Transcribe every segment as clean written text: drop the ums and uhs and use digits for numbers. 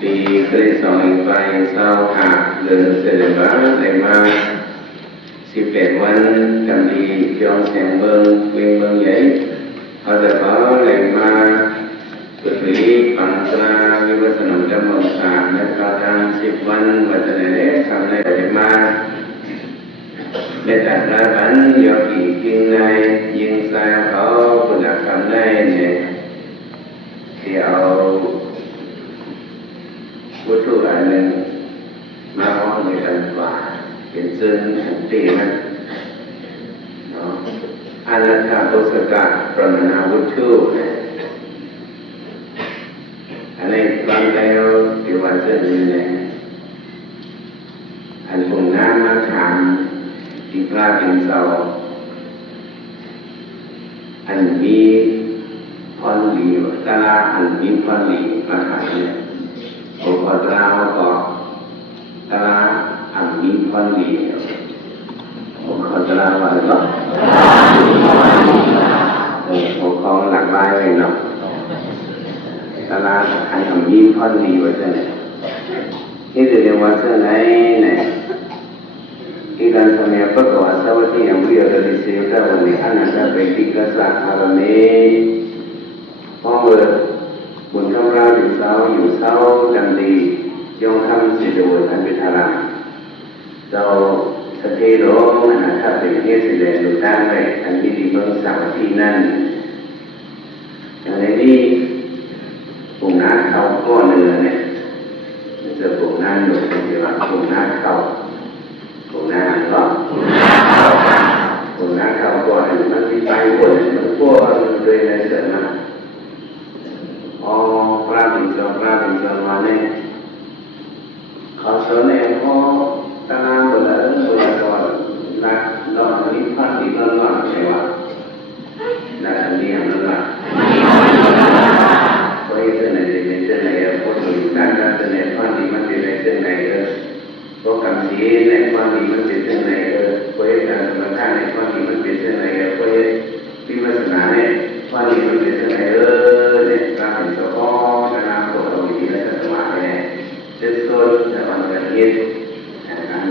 vì cây sỏi vài sao hạ lần sẽ bá lại mà si phèn văn cầm đi trong xem bơm quyên bơm giấy họ sẽ có lại mà tự lý bằng ra như vậy sản phẩm trong một sản nên cao tăng si văn và cho nên để sau này để mà để đặt ra bản do kỳ kinh này nhưng sao có của đặc phẩm này này thì ở vô trụ lại nên mà có người cần quả hiện dân thành tỷ này đó Anatta Osaka Pramana vô trụ này anh ấy văn theo thì hoàn dân như này anh cùng nam mang thảm thì raเป็นเสาอันมีพรหลีตาลาอันมีพรหลีมาหาเนี่ยโอปตรามาก่อตาลาอันมีพรหลีโอปตราว่าก็โอของหลักลายไว้เนาะตาลาอันมีพรหลีว่าจะเนี่ยนี่จะเรียกว่าเส้นไหนเนี่ยikan samaya pagkawa sawati yang beliau dari siyuta wani ananda bedika saharane power buồn không ra thì sao dù sao cần đi trong thăm sự đồ thành bị thà làm sau thật thế đó là tháp để nghe sự đề đồ tan vậy thành đi vâng sao thi nan cho nên đi cùng nát khâu có nửa này giờ cùng nát được thì là cùng nát khâu cùng nát đó cùng nát khâu có thì nó đi bay quần nó có đây này sợ nào ra bình thường mà này họ sớm này có ta làm rồi là nó đi phát đi vân vân thế mà là đi làm vân vân quay cái này thì trên này có người đang ra trên này phát đi mất tiền trên này có cảm gì này phát đi mất tiền trên này quay cái thằng này phát đi mất tiền trên này quay đi mất này phát đi mất tiền trên này để ra thành số có cho nam của đồng chí là thật ngoại này chất xuân là bằng gần nhiên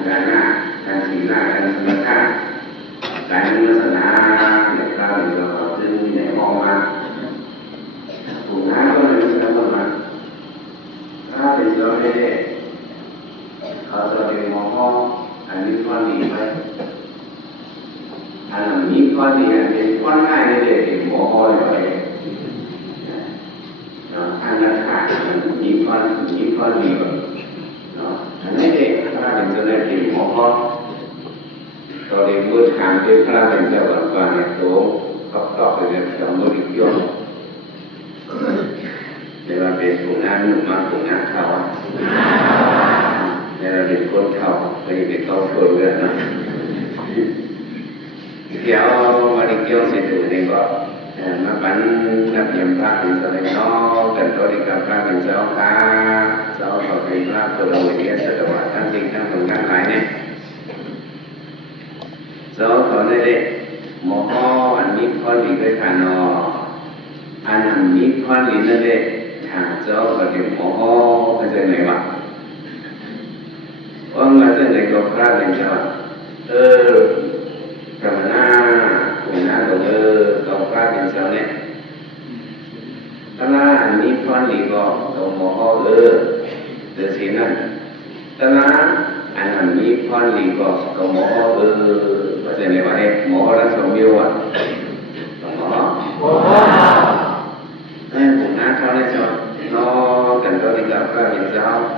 càng nạ càng chỉ là càng sẵn khác cái nó sẵn nạ để ra thì có dưng nhảy mong mà cùng ná có này nó sẵn mà ra thì do đây họ cho đi mong ho anh đi con đi vậy anh làm những con đi anh đi con hai để mồ hôi rồi anh đã thả những con nhiều anh ấy để ra đến cho nên thì mồ hôi rồi đến bữa tháng thì ra đến cho bạn và này tố cọc tọc để cho nó đi vô để là về cùng ăn mà cùng ăn thảo để là đến con thảo thì cái câu phổi nữa kéo mà đi kéo sẽ đủ này có nó bắn nắp nhầm ra thì sau này nó cần có đi gặp ra mình giáo khá giáo vào cái ra từ đầu thì sẽ được bảo tăng sinh tăng phần tăng lại này giáo có đây đấy mồ ho ăn mít con đi cái thà nò ăn mít con đi nơi đây thả giáo vào cái mồ ho cái gì này mà ông mà cái này có ra mình giáo Pramana cùng na đồ cầu ra bên sau này ta la anh đi phan lì gò cầu mồ ho từ xin này ta la anh đi phan lì gò cầu mồ ho và giờ này bạn em mồ ho đang sống yêu à cầu mồ ho nên cùng na sau này cho nó cần có đi gặp ra bên sau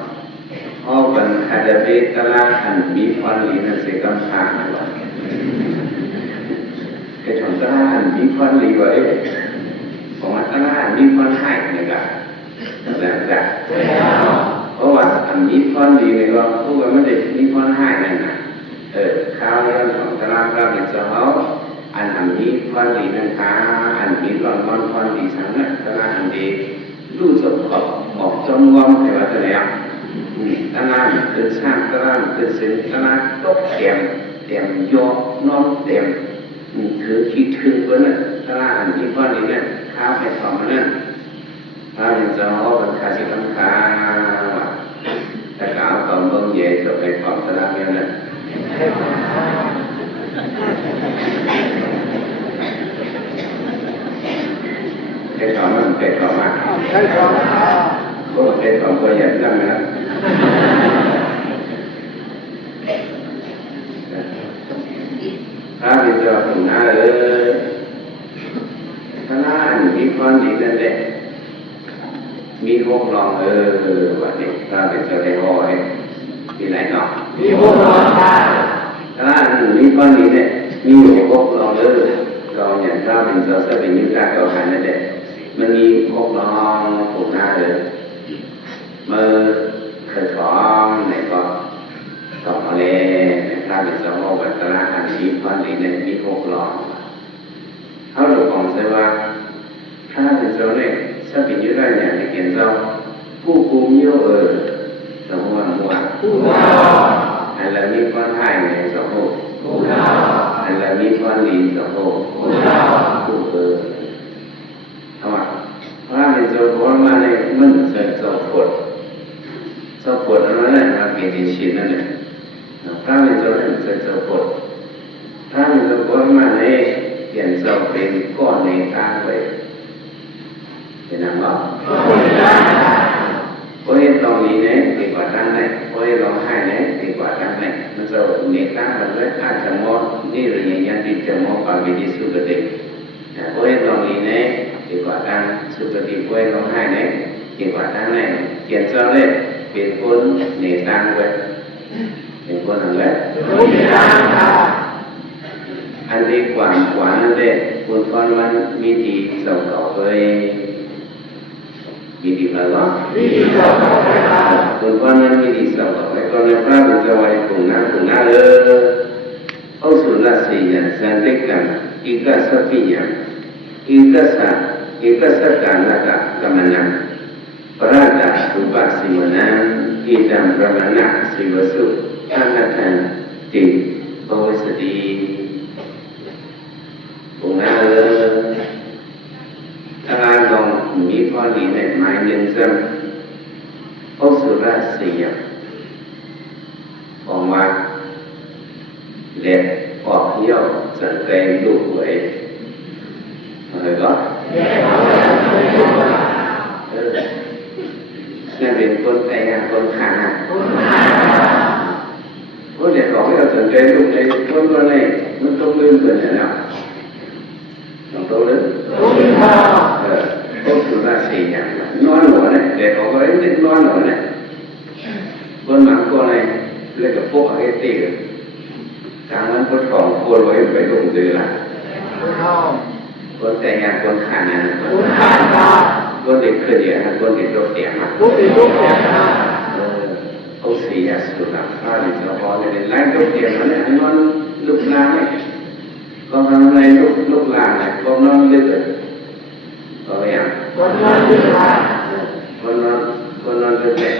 ho cần hay là về ta la anh đi phan lì nó sẽ cầm phản này cái chuyện ta hành vi phân lý vậy còn ta hành vi phân hai này cả là giả có bạn hành vi phân lý này có không có vấn đề vi phân hai này nè khao nhânของta làm ra việc cho họ hành vi phân lý này khá hành vi phân lý sáng này ta là hành vi lưu dụng một trong ngon thì là thế này ta làm từ sang ta làm từ sinh ta làm tốt kèm do non kèmคือคิดถึงว่านั่นถ้าอ่านที่ข้อนี้เนี่ยข้าวไปสองนั่นถ้าเป็นจะเอาเป็นคาสิกังคา ก็เป็นของตัวอย่างนั่งนะพระบิดาถึงหน้าถ้าหน้ามีความดีนั่นแหละมีหกลองวันนี้พระบิดาได้หอยมีไหนเนาะมีหกลองถ้าหน้ามีความดีเนี่ยมีอยู่หกลองเราอย่างพระบิดาจะเป็นยุคการก่อการนั่นแหละมันมีหกลองถูกหน้าเมื่อเคยฟ้องในก็ต่อมาเลยในพระบิดาโมบัตระอันนี้ความดีเนี่ยมีหกลองเขาหลุดของเสว่าพระบิดาเนี่ยถ้าเป็นยุคการอย่างที่เขียนเราผู้คุมโยสมมติว่าอันละมีความให้ในสมมติอันละมีความดีสมมติผู้ทำไมพระบิดาบอกมาในมันเสร็จสมบูรณ์สมบูรณ์นั้นน่ะมาเกิดที่ชิ้นนั่นแหละพระบิดาเนี่ยเสร็จสมบูรณ์พระบิดาบอกมาในเปลี่ยนสมเป็นก้อนในทางไปเป็นอะไรบ้างพอเห็นตรงนี้เนี่ยดีกว่าตั้งไหนพอเห็นร้องไห้เนี่ยดีกว่าตั้งไหนมันจะในตั้งมันเลยอาจจะมองนี่หรือยังที่จะมองความวิธีสุขเด็กพอเห็นตรงนี้เนี่ยดีกว่าตั้งสุขดีพอเห็นร้องไห้เนี่ยดีกว่าตั้งไหนเขียนเจ้าเลยเป็นคนในตั้งไว้เป็นคนอะไรอันที่กว่านั่นเองคนคนมันมีดีสองต่อเลยมีดีอะไรวะมีดีสองต่อเลยคนคนนั้นมีดีสองต่อเลยคนในพระบิดาไว้กลุ่มนั้นเอาสุรสียันสันติกันอีกสัพพิยันอีกสักการละกรรมนังปราดาสุปัสสิมนังอิดัมประมาณะสิวสุทันทันติโอสติกลุ่มนั้นถ้าเราลองมีพอดีในหมายหนึ่งซ้ำเอาสุรสียันออกมาเล็บออกเยี่ยวสังเกตลูกไว้อะไรก็นั่นเป็นคนแต่งคนขาดคนเด็กของเราสังเกตลูกในคนวันไหนมันต้องลืมเกินแล้วต้องโตเลยก็สุดละสี่อย่างนอนหัวเนี่ยเด็กของเราเล่นนอนหัวเนี่ยคนหมักตัวไหนเล่นกับพวกไอ้ตีกันทางนั้นคนของคนไว้ไปลงเดือละคนแต่งงานคนขาดนะคนเด็กเคยเดียร์คนเด็กโดดเดี่ยวเอาสียาสุดละถ้าดิฉันพอเลยไล่โดดเดี่ยวนั่นแหละนอนลุกลางเนี่ยก็ทำอะไรลุกลางเนี่ยก็นอนเลื่อยก็อย่างคนนอนเลื่อย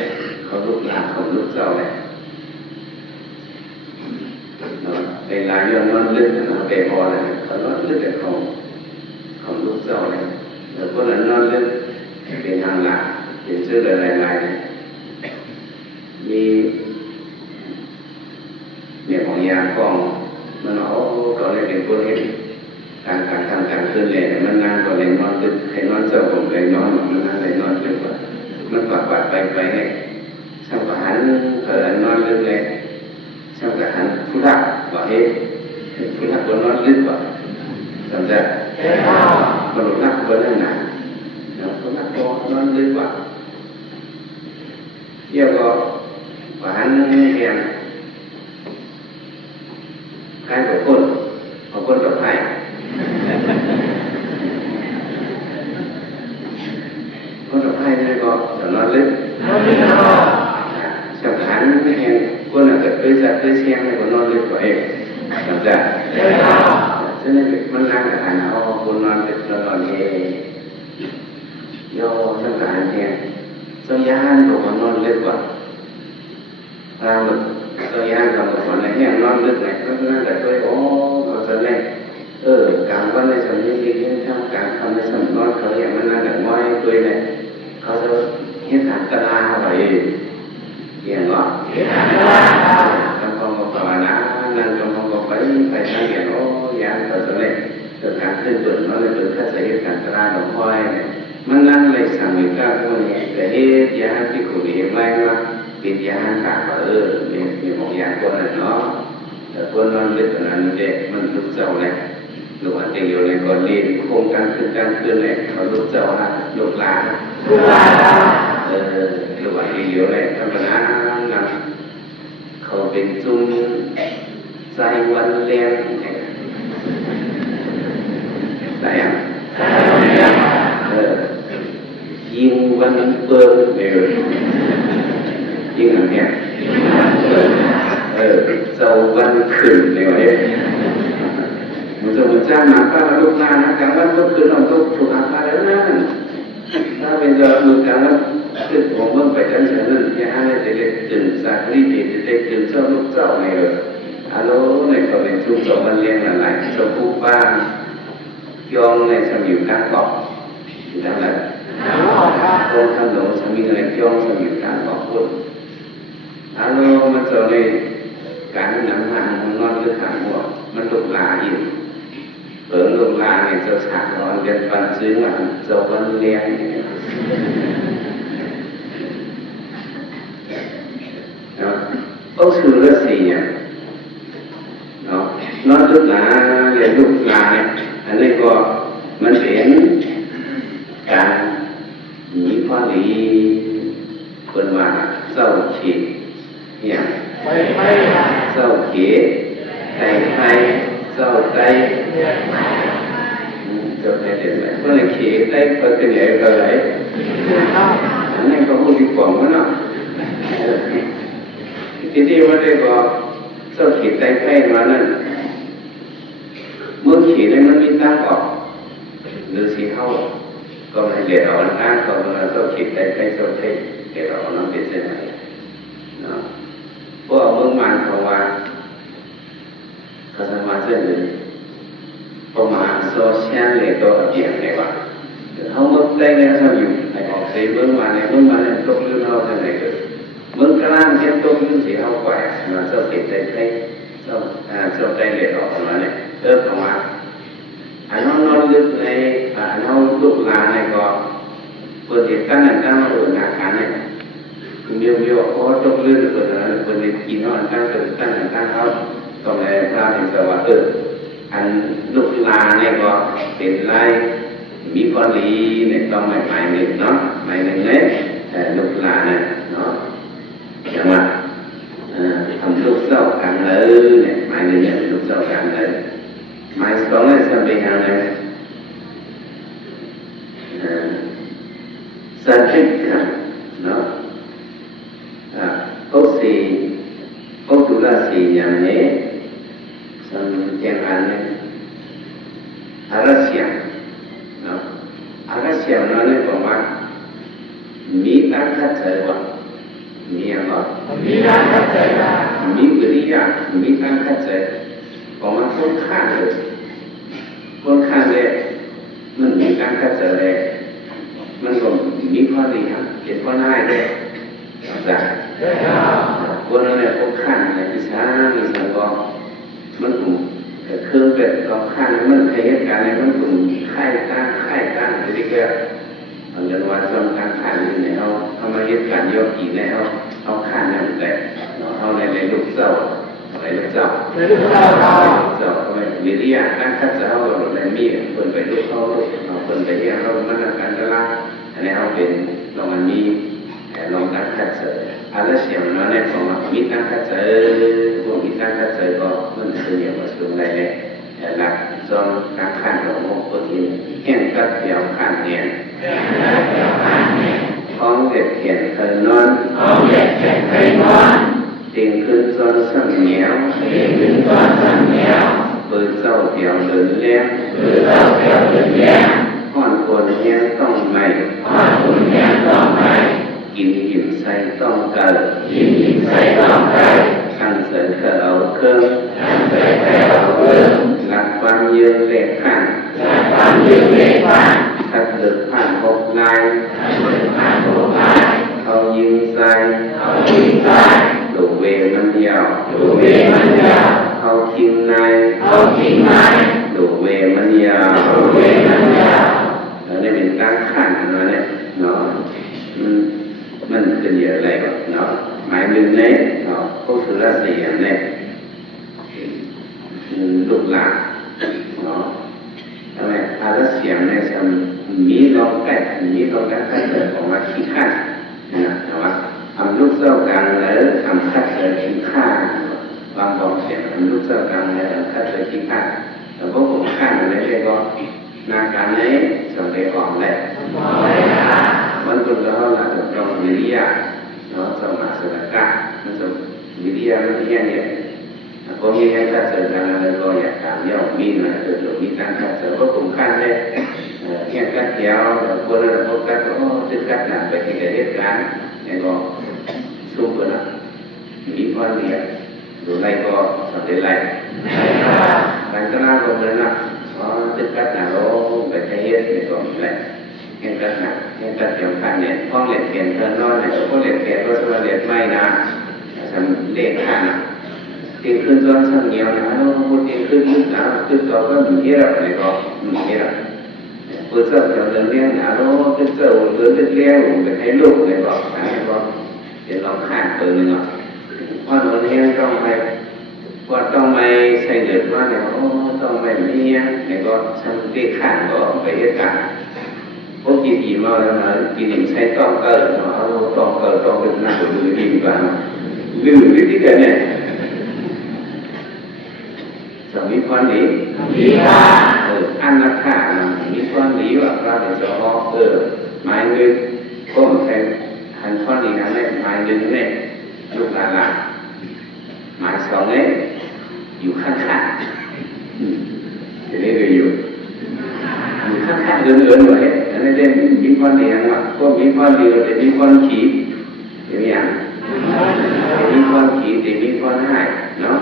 เขาลุกลางเขาลุกเจ้าเลยเวลาโยนนอนลึกนะเปย์พอเลยเขานอนลึกแต่เขาลุกเจ้าเลยแล้วคนนั้นนอนลึกเป็นทางหลักเป็นชื่ออะไรมีเนี่ยของยากล้องมันเขาเลยเป็นคนเห็นการขึ้นเลยมันนานกว่าเลยนอนลึกให้นอนเจ้าผมเลยนอนมันนานเลยนอนลึกกว่ามันกวาดไปเนี่ยช่างประหารเกิดนอนลึกเลยช่างประหารผู้รักว่าเฮ้ผู้รักคนนอนลึกกว่าสนใจคนรักคนนั่งหนาคนรักคนนอนลึกกว่าเยี่ยมก็ประหารแข็งใครกับคนเอาคนกับใครคนกับใครนี่ก็จะนอนลึกช่างประหารไม่แข็งคนอาจจะเคยเชียงให้คนนอนลึกกว่าเองสนใจฉะนั้นมันนั่งกับอันเอาคนนอนลึกนอนเองโย่ช่างประหารแข็งสัญญาณของคนนอนลึกกว่าเราสัญญาณของคนในแห้งนอนลึกไหนก็น่าจะเคยเขาจะเล่นการว่าในสมัยนี้ที่ทำการทำในสมัยนอนเขาอย่างมันน่าจะง่อยตัวเนี่ยเขาจะเห็นฐานตาไปอย่างว่าทำความภาวนานั่งทำความไปทางอย่างอย่างเขาจะเล่นเกิดการขึ้นเปิดนั่นเลยเปิดแค่ใส่ฐานตาหลวงพ่อเนี่ย มันนั่นเลยสั่งอยู่ก้าวพวกนี้แต่เฮ้ยยาที่กูเห็นไหมว่าเป็นยาตามีบางอย่างคนนั้นเนาะแต่คนนั้นเป็นตัวนั้นเด็กมันลุกเจ้าเลยหรือว่าเด็กอยู่ในกรณีโครงการขึ้นเลยเขาลุกเจ้าฮะลุกลาหรือว่าเด็กอยู่เลยธรรมดานะเขาเป็นจุ่มใจวันเลี้ยงใช่ยังยิงวันเปิดเดียวยิงอะไรเนี่ยเจ้าวันขึ้นเดียวเนี่ยมันจะจ้างมาป้าลูกหลานนะการวันก็คือเราต้องถูกอาภาแล้วนะถ้าเป็นเราดูการวันคือผมต้องไปชั้นเชิญนั่นที่ห้าเนี่ยจะเด็กตื่นสายรีบจะเด็กตื่นเจ้าลูกเจ้าในฮัลโหลในตอนในช่วงจบวันเลี้ยงหลายๆชมพูบ้านยองในสมัยการเกาะอยู่ด้านหลังโอ้ท่านหลวงสมัยในยองสมัยการเกาะพูดฮัลโหลมันจะในการนำทางมันนอนหรือขาหัวมันลุกลาอยู่ลุกลาในเจ้าฉากนอนเดินฟันซื้อวันเจ้าวันเลี้ยงต้องชื่อเรื่องสี่อย่างเนาะนอนลุกลาเรียนลุกลาเนี่ยอันนี้ก็มันเป็นการหนีความดีคนว่าเศร้าขีดอย่างเศร้าเขียไตไทยเศร้าไตเจ้าไตเด็ดไหมเพราะในเขียไตก็เป็นใหญ่ก็ไหลอันนี้ก็พูดดีกว่ามั้งเนาะทีนี้ว่าได้ก็เศร้าขีดไตไทยมานั่นเมื่อขีดนั้นมันมีตั้งออกหรือสีเข้าก็ไม่เดือดร้อนตั้งก็มันเศร้าขีดไตไทยเศร้าไทยเดือดร้อนน้ำเป็นเส้นไหนเนาะเพราะเมื่อมันเขาว่าเขาสามารถเส้นหนึ่งประมาณโซเชียลเลยตัวเกี่ยงไงวะเขาเมื่อได้เนี่ยเขาอยู่ไอ้ออกเสียเมื่อมาเนี่ยตกลื่นเขาจะไหนก็เมื่อกลางเช่นตกลื่นเสียเขาแขวะมาเศร้าขีดไตไทยเศร้าไตเลยออกมาเนี่ยประมาณอันนั้นนอนลึกในอันนั้นลูกหลานในก็เปิดเหตุการณ์นั้นมาเปิดอาการเนี่ยคือเมียวเพราะต้องเลื่อนเปิดอะไรเปิดในกินนอนตั้งเปิดตั้งเขาต้องในพระเป็นสวัสดิ์อันลูกหลานเนี่ยก็เป็นไรมีข้อดีเนี่ยต้องหมายหนึ่งเนาะหมายหนึ่งเนี่ยลูกหลานเนี่ยเนาะอย่างว่าทำลูกเศร้ากันเลยเนี่ยหมายหนึ่งเนี่ยลูกเศร้ากันเลยหมายสองเนี่ยsampai yang lain sajikan no okulasi yang ni yang aneh arasya no arasya mana pemah mi angkat jawa mi apa mi angkat jawa mi beria mi angkat jawa pemah pun kanคนข้างเลยมันมีการกระจายเลยมันก็มีข้อดีครับเห็นข้อหน้าเลยจ้ะคนนั้นเนี่ยคนข้างเนี่ยมีช้ามีสังกรมันถูกเครื่องเป็ดเราข้างมันใครเหตุการณ์เนี่ยมันถูกค่ายตั้งทีนี้ก็เอาเงินวันจำการข้างอยู่ในเอามาเหตุการณ์ยกกี่ในเอาข้างนั่นแต่เอาในลูกเจ้าอะไรลูกเจ้าก็ไม่วิริยะการคัดเจ้าเราในมีคนไปลูกเขาคนไปเรียกเขามันการละลายอันนี้เขาเป็นลองมันมีลองการคัดเจออะไรเสียงนั้นในของมีการคัดเจอพวกมีการคัดเจอก็มันคืออย่างว่าสูงอะไรเนี่ยหลักจอมการขันของพวกคนที่แห่งกัดเดี่ยวขันเนี่ยท้องเด็กเขียนเคยนอนติงขึ้นจนสั่งเหนียวเปิดเจ้าเดี่ยวเดินเลี้ยงห้อนคนเลี้ยงต้องไม่กินหิมใส่ต้องเกิดขันเสริญเธอเอาเครื่องหลักความยืนเล็กขันถ้าเกิดผ่านหกนายเขายิงใส่ดูเวมันยาวเขาทิ้งนายดูเวมันยาว ในเป็นตั้งขั้นเนี่ยเนาะมันเป็นอย่างไรเนาะหมายหนึ่งเนี่ยเนาะก็คือราศีเนี่ยลูกหลานเนาะทำไมอารัเสียงเนี่ยจะมีลองแปดมีลองการคัดเลือกของว่าขี้ข้านะว่าทำลูกเส้ากลางแล้วทำคัดเลือกขี้ข้าบางบอกเสียงทำลูกเส้ากลางแล้วคัดเลือกขี้ข้าแต่พวกผมข้าอะไรเรียกว่านาการนี้สำเร็จก่อนเลยมันตัวเราlà một trong lý do nó trong mặt sự là cả nó trong lý do nó hiện hiện có như em ta trở ra là gọi là cảm nhau min là từ từ min tăng ta trở có cùng khăn đây hiện cắt kéo quân là có cắt có tức cắt là vậy thì để hết cán này có xung vừa là mỹ quan gì rồi này có sản đến này đánh cái nào cũng lên là có tức cắt là nó phải thấy hết này có này hiện cắt là hiện cắt kéo khăn này con liệt tiền thân nó này có liệt tiền có số liệt may là thành liệt khăn à tiền khơi do sang nhiều là nó một tiền khơi lúc nào từ đó có mình biết rồi này có mình biết rồi vừa sau cho lần liên là nó từ sau từ từ leo phải thấy lục này có để lòng khản từ nữa quan nó liên trong này quan trong này xây được qua này có trong này đi này có sang cái khản có phải hết cả có gì mà là kỷ niệm xây trong cờ nó trong Việt Nam của người tìm và người biết cái này rồiมีความดีอันนักข่ามีความดีว่าเราเป็นเจ้าพ่อหมายหนึ่งก็แทนหันความดีนั้นเลยหมายหนึ่งเนี่ยลูกหลานหมายสองเนี่ยอยู่ข้างๆทีนี้ก็อยู่ข้างๆเดินๆเลยอันนี้ได้มีความดีนะก็มีความดีแต่มีความขี้อย่างนี้มีความขี้แต่มีความให้เนาะ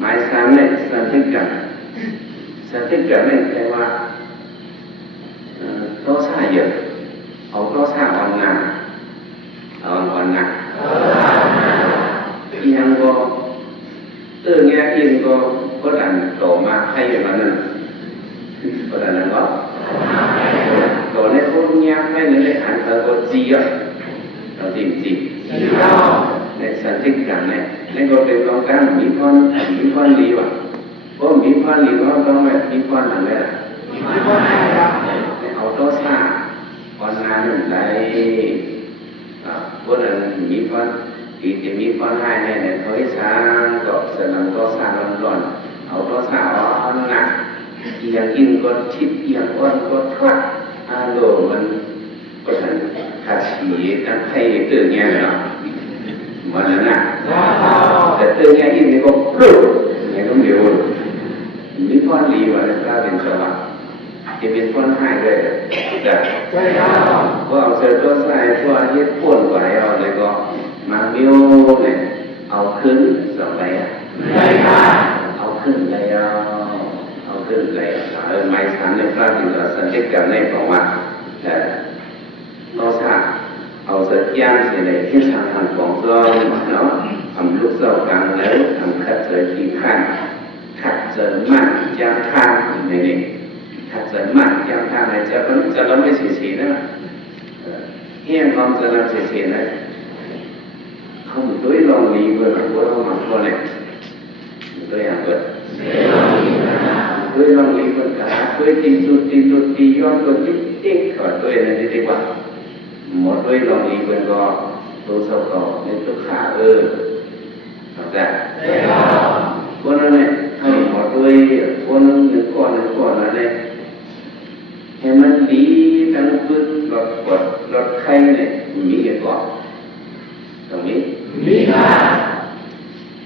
หมายสามเนี่ยสันติกันเนี่ยแปลว่าก็ซ่าเยอะเอาก็ซ่าอ่อนหนักยังก็เงี้ยอินก็ดันโตมาให้แบบนั้นก็ดันนั้นก็ตัวนี้คนเงี้ยให้ในหันเธอก็จีอ่ะเราจีในสันติกันเนี่ยในก็เป็นกองการมีความดีว่ะเพราะมีความดีก็ต้องแบบมีความอะไรล่ะเอาตัวซ่าวันงานอะไรพวกนั้นมีความดีจะมีความให้เนี่ยเขาให้สร้างก็เสนอตัวซ่าร้อนเอาตัวซ่าอ่อนหนักอย่างกินก็ชิดอย่างอ่อนก็ทอดอารมณ์มันก็ทันขาดฉีนั่นให้ตื่นเงี้ยเนาะมันน่ะแต่ตื่นเงี้ยอินนี่ก็ปลุกเนี่ยต้องเดี๋ยวมีความดีว่าถ้าเป็นสวะจะเป็นความให้เลยแต่พอเอาเสร็จตัวใส่ตัวยึดพ่นไว้เอาเลยก็มาเบี้ยวเนี่ยเอาขึ้นสองใบเอาขึ้นเลยเอาขึ้นเลยไม้สามในพระที่เราสันติกันในของว่าแต่เราทราบเอาเสร็จย่างเสร็จเลยที่ทางของเราเนาะทำลูกเส้ากลางแล้วทำคัดเจอขี้ข้างขัดเจอมากยางข้างนี่ขัดเจอมากยางข้างไหนจะล้มไม่เสียนะเฮี้ยงความจะล้มเสียนะเขาด้วยลองดีเบอร์ของเราหมักตัวเนี่ยด้วยอย่างเบอร์ด้วยลองดีเบอร์กันด้วยตีสุดตีย้อนตัวติ๊กก่อนด้วยนั่นดีกว่าหมดด้วยลองดีเบอร์ก็ตัวเศร้าต่อในตัวขาเข้าใจคนนั้นเนี่ยให้หมดด้วยคนหนึ่งก้อนนั่นเองให้มันดีทั้งพื้นรถกดรถไข่เนี่ยมีกี่ก้อนตรงนี้มี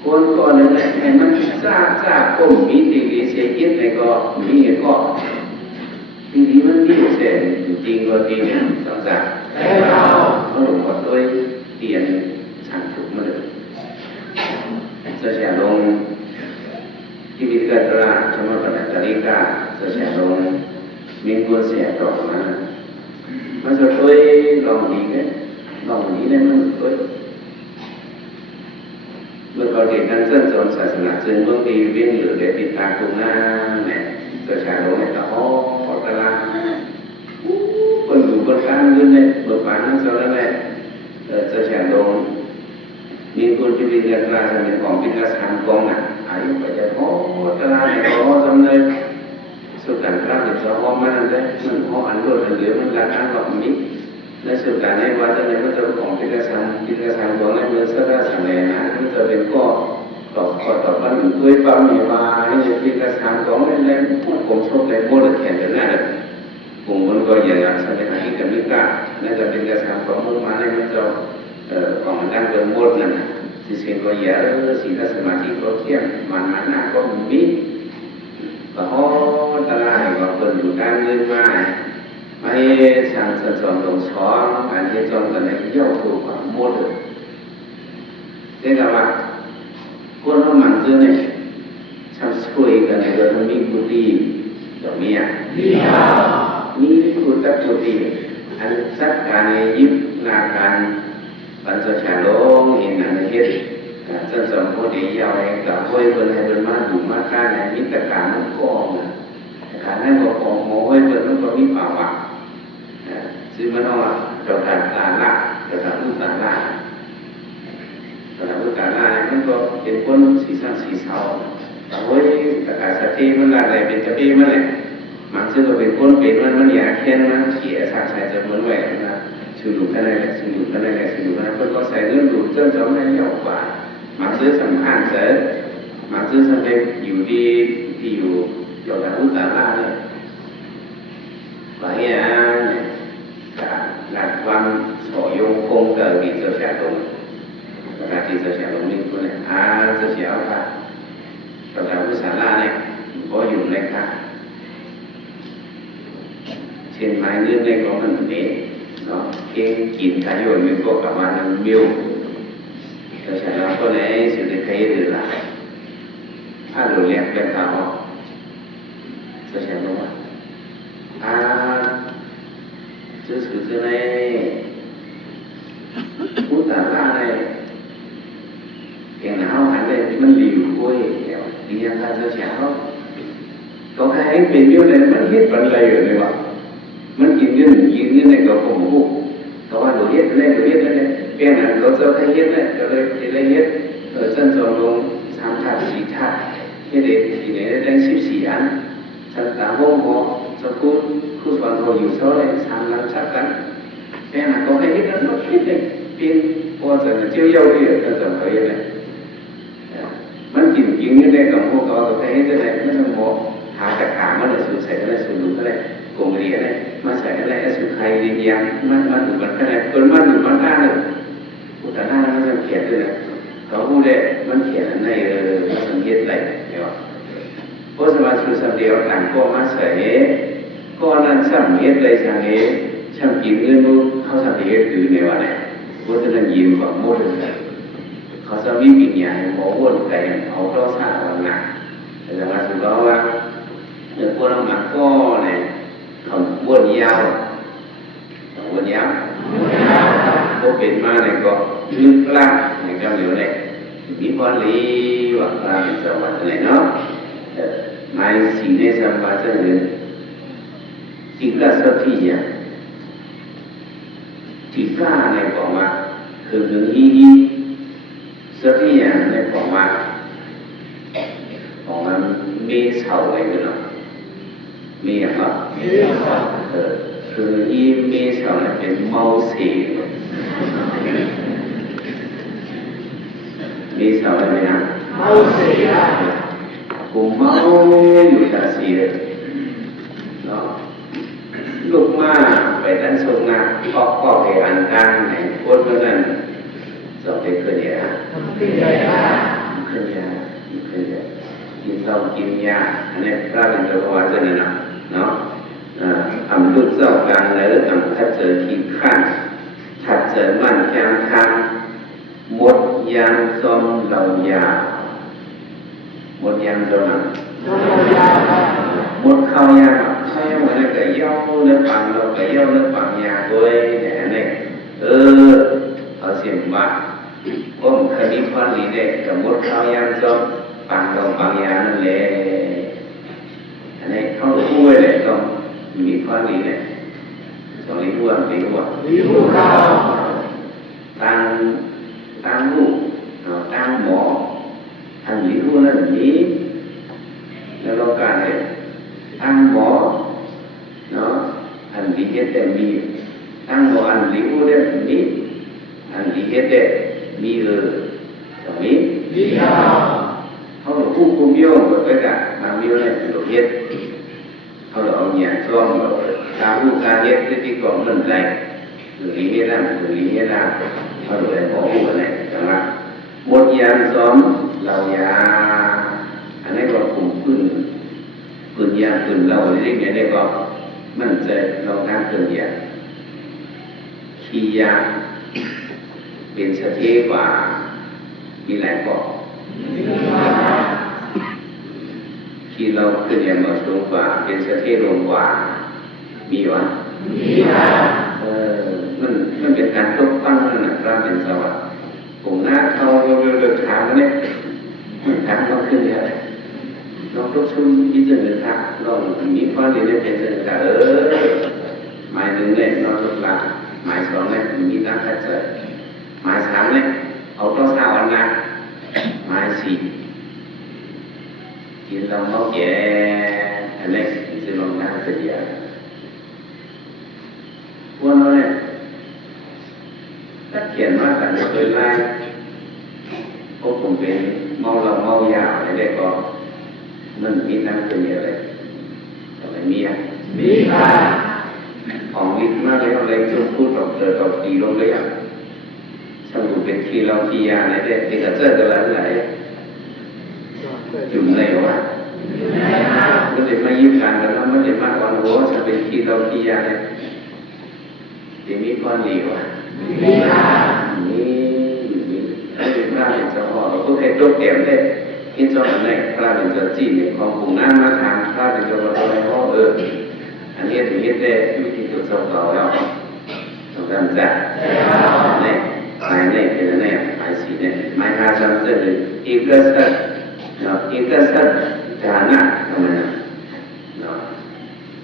คนก้อนนึงเนี่ยให้มันซ่าก้มมีตีดีเสียกินเนี่ยก็มีกี่ก้อนทีนี้มันดีเสียจริงก็ดีเนี่ยต้องจ่ายเขาหลงหมดด้วยเตียนช่างถูกมาเลยจะแชร์ลงที่มีการตลาดชมรมการตลาดการจะแชร์ลงมีคนเสียต่อมามันจะช่วยลองดีเนี่ยมันช่วยเมื่อเราเด็กนั้นเส้นจนศาสนาจึงบางทีเวียนหรือเด็กติดตามตรงหน้าเนี่ยจะแชร์ลงในตะอ้อขอตลาด บนการเงินเนี่ยบนฝันนั่นเท่านั้นแหละจะแฉลงมีคนที่เป็นกระไรเป็นของเป็นกระสันกองอ่ะอายุไปจะโอ้ตลาดเนี่ยโอ้ทำเลยสุดการพระเนี่ยจะโอ้มันได้มันโอ้อันรวดอันเหลือมันการอันหลอกมิในสุดการในวัดจะเนี่ยมันจะของเป็นกระสันกองในเมืองสระสังเวยนะมันจะเป็นก็ต่อมันเคยฟังมีมาให้จะเป็นกระสันกองในแรงพูดผมชอบในโมเดลแข่งกันนั่นแหละผมมันก็อย่างสมัยนี้กันนี่ก็น่าจะเป็นกระสันกองมุ่งมาในมันจะของด้านเบื้องบนนั่นที่เสียงก็เยอะศีลสมาธิก็เข้มมันหนักก็มีก็ฮอตลาดก็เปิดอยู่ด้านเงินมาไม่ช่างสะสมลงช้อนการที่จนกันในย่อถูกกับหมดเรียกว่าคนเราหมั่นเจอเนี่ยช่างช่วยกันในเรื่องมีกุฏิดอกเบี้ยมีกุฏิกุฏิอันสักการในยิบนาการปัญจชาโลงเห็นอันเฮ็ดจนสมบูรณ์ดียาวเองกับห้วยเป็นให้เป็นมาดูมาค่าในมิตรการมันกองการนั้นก็ของโมห้วยเป็นมันก็มีป่าวะซึ่งมันเอาเราทำการละเราทำอุตสาหละเราทำอุตสาหละมันก็เป็นคนสีสันสีเสาแต่ห้วยตะการสติมันอะไรเป็นสติมันแหละมันซึ่งก็เป็นคนเป็นมันอยากแค่นั้นเขี่ยสาใส่จะเหมือนแหวนนะสูดกันได้สูดกันได้สูดกันได้เพื่อก็ใส่เรื่องดูดเจ้าจอมให้ยาวกว่ามาซื้อสัมผัสเสร็จมาซื้อสัมผัสอยู่ที่อยู่อยู่ในอุตสาหะเนี่ยหลายอย่างเนี่ยหลักความสอยงคงเกิดมีเจ้าชายลงการที่เจ้าชายลงนี่คนเนี่ยเจ้าชายค่ะเราทำอุตสาหะเนี่ยก็อยู่ในค่ะเช่นไม้เลื่อนในของมันนี้เนาะที่กินขายอยู่มีพวกประมาณนั้นมิวแต่ฉันเราก็เลยสุดท้ายหรือละถ้าดูแลเป็นเขาแต่ฉันรู้ว่าสื่อในผู้ต่างชาติในอย่างหนาวหันเลยมันหลิวคุยเดี๋ยวดีอย่างไรจะเช้าก็แค่เป็นอยู่เลยมันเฮ็ดปันอะไรอยู่เลยวะมันกินเงินในตัวผมพูดแต่ว่าดูเฮ็ดเลยเปลี่ยนอันเราจะให้เฮ็ดเลยก็เลยเฮ็ดเส้นสองลง3 ถาด4 ถาดเฮ็ดเองทีนี้ได้14 อันสัก3 ห้องพอสักคู่สอนเราอยู่เท่าไร3 หลังชักกันเปลี่ยนอันก็ให้เฮ็ดแล้วก็เฮ็ดเลยเปลี่ยนพอจะเจียวเย้าที่จะจะไปเลยมันกินอยู่ในกับพวกเราตัวให้จะได้ไม่ต้องหมอหาจากขามันเลยสูดใส่ก็ได้สูดดูก็ได้กงเรียได้มาใส่ก็ได้สูดไข่ดีเดียงมันดูมันก็ได้คนมันดูมันได้เลยอุตส่าห์มันจะเขียนด้วยเขาพูดเลยมันเขียนในสังเกตอะไรเดี๋ยวเพราะสมาธิสัมเดียวต่างก็มาใส่ก็นั้นสังเกตอะไรสังเกตช่างกินเงินรู้เขาสังเกตคือในวันไหนเพราะฉะนั้นยิ้มกับโมดเลยเขาจะวิปัญญาหมอวนไก่เอาเข้าซาวันหนักแต่สมาธิก็ว่าเนื้อพวกเราหมักก็เนี่ยเขาวนยาวก็เป็นมาเนี่ยก็ลึกลับในกำเนิดเนี่ยมีความลีว่าเป็นจังหวัดไหนเนาะในสิ่งในสัมปชัญญะที่กล้าสักที่อย่างที่กล้าในบอกว่าคือหนึ่งอีสักที่อย่างในบอกว่ามีเสาอะไรกันเนาะมีอะไรคือมีเสาเนี่ยเป็นเมาสีมีเสาอะไรนะเมาสีกูเมาอยู่ตาสีเลยเนาะลูกมาไปด้านสูงนะก็ไปอันกลางไหนคนก็นั่นสอบไปเคยเนี่ยขึ้นยากินเหล้ากินยาอันนี้พระเป็นตัวว่าจะเนี่ยเนาะทำลูกเจ้าการเลยทำถ้าเจอขี้ข้านถ้าเจอมันแกงทางหมดยางซ้อมเรายาหมดยางซ้อมหมดข้าวยาใช่ไหมเนี่ยก็ย่อเนื้อปังเราก็ย่อเนื้อปังยาด้วยเนี่ยเอาเสียงว่าผมเคยมีความดีเด็กกับหมดข้าวยางซ้อมปังเราปังยานั่นแหละอันนี้เขาพูดเลยต้องมีความดีเนี่ย สองลิ้ว离不开当路当หมออันลิ้วนั่นนี้แล้วก็การเนี่ยตั้งหมอเนาะอันลิ้วแต่มีตั้งหมออันลิ้วเนี่ยนี้อันลิ้วแต่มีตรงนี้เขาหลวงปู่คุ้มโยงแบบนี้กันทำโยงเนี่ยหลวงเฮ็ดเขาหลวงเนี่ยช่วงการรู้การเฮ็ดที่กองเงินใจหรือลิ้วเนี่ยนะเขาหลวงบอกว่าเนี่ยจังหวะหมดยานซ้อมเรายาอันนี้ก็กลุ่มปืนยาปืนเราเรียกไงได้ก็มันจะเราการปืนยาขี้ยาเป็นสเทกว่ามีหลายเกาะที่เราขึ้นอย่างมาสูงกว่าเป็นสเทลงกว่ามีวะมันเป็นการตกตั้งนั่นแหละพระเป็นสวัสดิ์ผมหน้าเขาเลือกทางเนี่ยทางต้องขึ้นเนี่ยเราทุกชุ่มพิจารณาทางเรามีความเรียนได้เป็นเรื่องการหมายถึงเนี่ยนอนหลับหลับหมายสองเนี่ยมีตั้งใจหมายสามเนี่ยเอาต้องสาวอันนั้นหมายสี่กินเราเมาแก่อันนี้จะลงน้ำเสียพวกนั้นเนี่ยถ้าเขียนว่าแต่ไม่เคยไล่พวกผมเป็นเมายาอะไรได้ก็มันมีน้ำเสียอะไรอะไรมีค่ะของมีมากเลยอะไรช่วงพูดต่อเกิดต่อปีลงเลยอ่ะช่างดูเป็นทีเราทียาอะไรได้ที่กระเจิดกันแล้วไหนจุ่มในวะไม่ได้มายิ้มกันแล้วไม่ได้มาวันหัวจะเป็นทีเราทียาเนี่ยจะมีความดีวะนี่ถ้าเป็นพระเป็นเจ้าพ่อเราก็ให้ตัวเก็บได้ที่เจ้าอันไหนพระเป็นเจ้าจีนเนี่ยของกลุ่มน้ำมาทางพระเป็นเจ้าอะไรพ่ออันนี้ถึงยึดได้วิธีตัวเจ้าเก่าแล้วต้องการจัดเนี่ยหมายเลขเป็นอะไรหมายสี่เนี่ยหมายห้าจำเจริญอีกก็สักอีกก็สักฐานะทำไม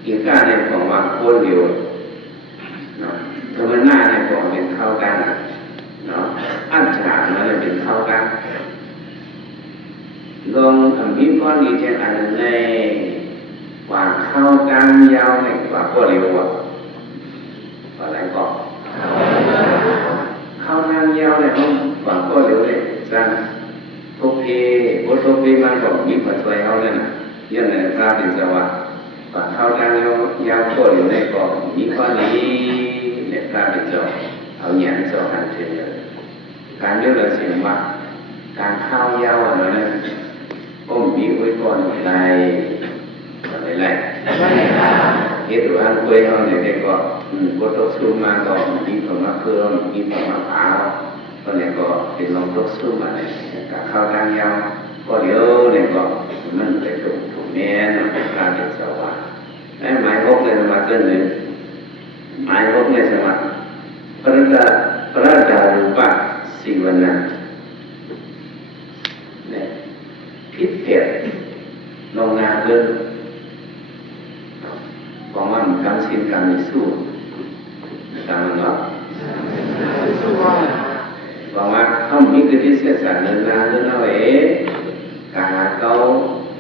อีกการในของว่าโคตรเดียวธรรมนาในของเป็นเท่ากันอันฉามันเป็นเท่ากันลงมีข้อดีเช่นอันในว่าเข้ากันยาวในกว่าก็เร็วกว่าอะไรก็เข้ากันยาวในห้องกว่าก็เร็วเลยจังทุกทีมันก็มีปัจจัยเอาเลยนะยังไงพระเป็นสวัสดิ์ว่าเข้ากันยาวก็เร็วในก็มีข้อดีในพระเป็นเจ้าเอาอย่างเจ้าหันเทียนการยกระเสียงว่าการเข้ายาวอะไรนั่นก็มีไว้ก่อนอะไรเหตุว่าคุยเขาเนี่ยก็บทสูงมาก็มีผลมาเพิ่มมีผลมาเผาก็เนี่ยก็เป็นลองบทสูงมาเนี่ยการเข้าทางยาวก็เดี๋ยวเนี่ยก็มันไปถูกแม่นะการเป็นสวัสดิ์หมายพกในสมาธิหนึ่งหมายพกในสมาธิพระดารุปะสิวนาเนี่ยพิเศษลงนาเกินของมันการสิ้นการมีสู้การมันรับบอกว่าเขามีคือที่เสียสารเงินนาเงินเอาเองการเขา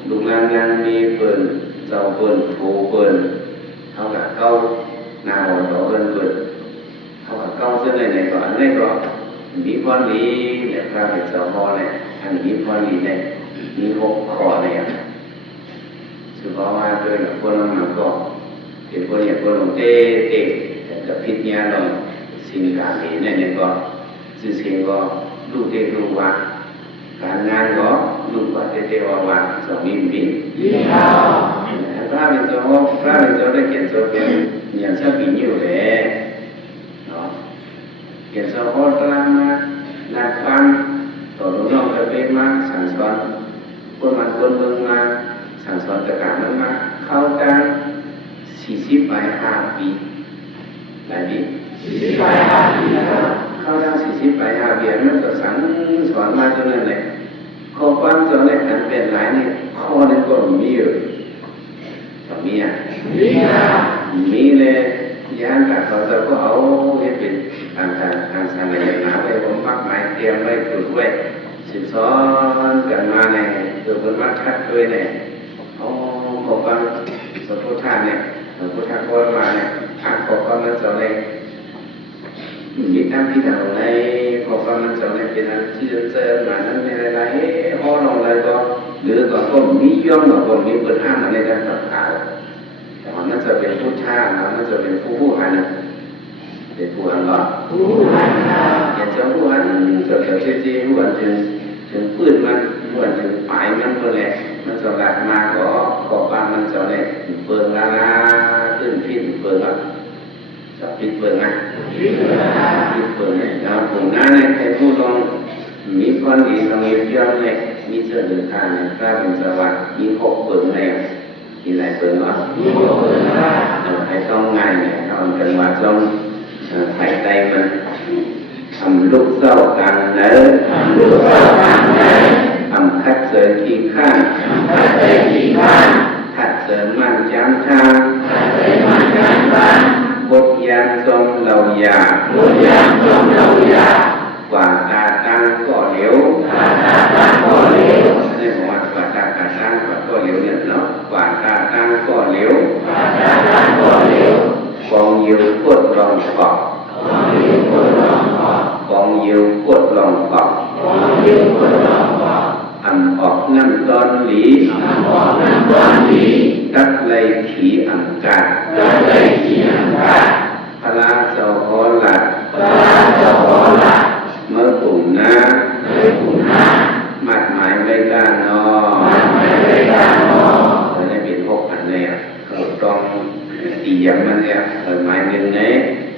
ดูงานมีเปิดเจ้าเปิดโผเปิดเขากับเขานาหัวต่อเปิดเขากับเขาเส้นไหนก่อนนี่ก็มีความดีเนี่ยพระเป็นเจ้าพ่อเนี่ยอันมีความดีเนี่ยมี6 ข้อเนี่ยสุภาพมาด้วยคนมันก็เป็นคนอย่างคนเต้กับพิจารณาสิ่งการนี้เนี่ยก็สื่อเสียงก็ลูกเตลูกว่าการงานก็ลูกว่าเตว่าสองมีพระเป็นเจ้าได้เขียนเจ้าเป็นอย่างชอบปีนิ้วเลยเขียนเจ้าพ่อกลางมานักฟังต่อรุ่นน้องกระเป็นมาสั่งสอนคนมาคนเมืองมาสั่งสอนกระการนั้นมาเข้ากัน45 ปีหลายปี45 ปีเข้ากัน45 ปีมันก็สั่งสอนมาจนนั่นแหละข้อความจนได้หันเป็นหลายนี่ข้อนึงก็มีอยู่มีเลย ย่างกับเราก็เอาให้เป็นทางสารในหนาไว้ผมมักหมายเตรียมไว้ฝึกไว้12กันมาเนี่ยตัวคนมัดคัดด้วยเนี่ยเอาขอฟังสมพุทธาเนี่ยสมพุทธาโคมาเนี่ยอ่านขอฟังมันจะในมีน้ำที่เราในขอฟังมันจะในเป็นอันที่จะเจอมานั้นในอะไรอ้อลงอะไรก็หรือก็มีย่อมก็มีเปิดห้างในด้านต่างๆแต่มันจะเป็นพุทธามันจะเป็นผู้อันเป็นผู้อันละผู้อันอย่างเจ้าผู้อันเจ้าเจ้าผู้อันถึงปืนมันผู้อันถึงปลายมันก็แหละมันจะหลักมาก็บางมันจะเนี่ยเปิดลาขึ้นพิษเปิดละจะพิษเปิดนะพิษเปิดเนี่ยแล้วผมนั้นเนี่ยใครผู้ลองมีความดีลองเยี่ยมเนี่ยมีเสื้อเดินทางเนี่ยกล้าเป็นสวัสดิ์มีหกเปิดเนี่ยมีอะไรเปิดวะมีหกเปิดนะใครต้องงานเนี่ยทำกันว่าต้องใครใจมันทำลูกเศร้ากลางเนื้อทำคัดเสยขี้ข้างขัดเสริมมั่นย้ำทางบทยางทรงเหล่ายากว่าตาตั้งก็เหลวนี่ผมว่ากว่าตาตั้งก็เหลวเนี่ยเนาะกว่าตาตั้งก็เหลวกองยิวกดรองเกาะกองยิวกดรองเกาะอำออกน้ำตอนหลีตักไลขี่อำกาพระลาเจ้าขอหลัดเมื่อปุ่มนะมัดหมายไว้ด้านนอกในเป็นพวกอันเนี่ยเราต้องตีอย่างมันเนี่ยหมายหนึ่งเนี่ย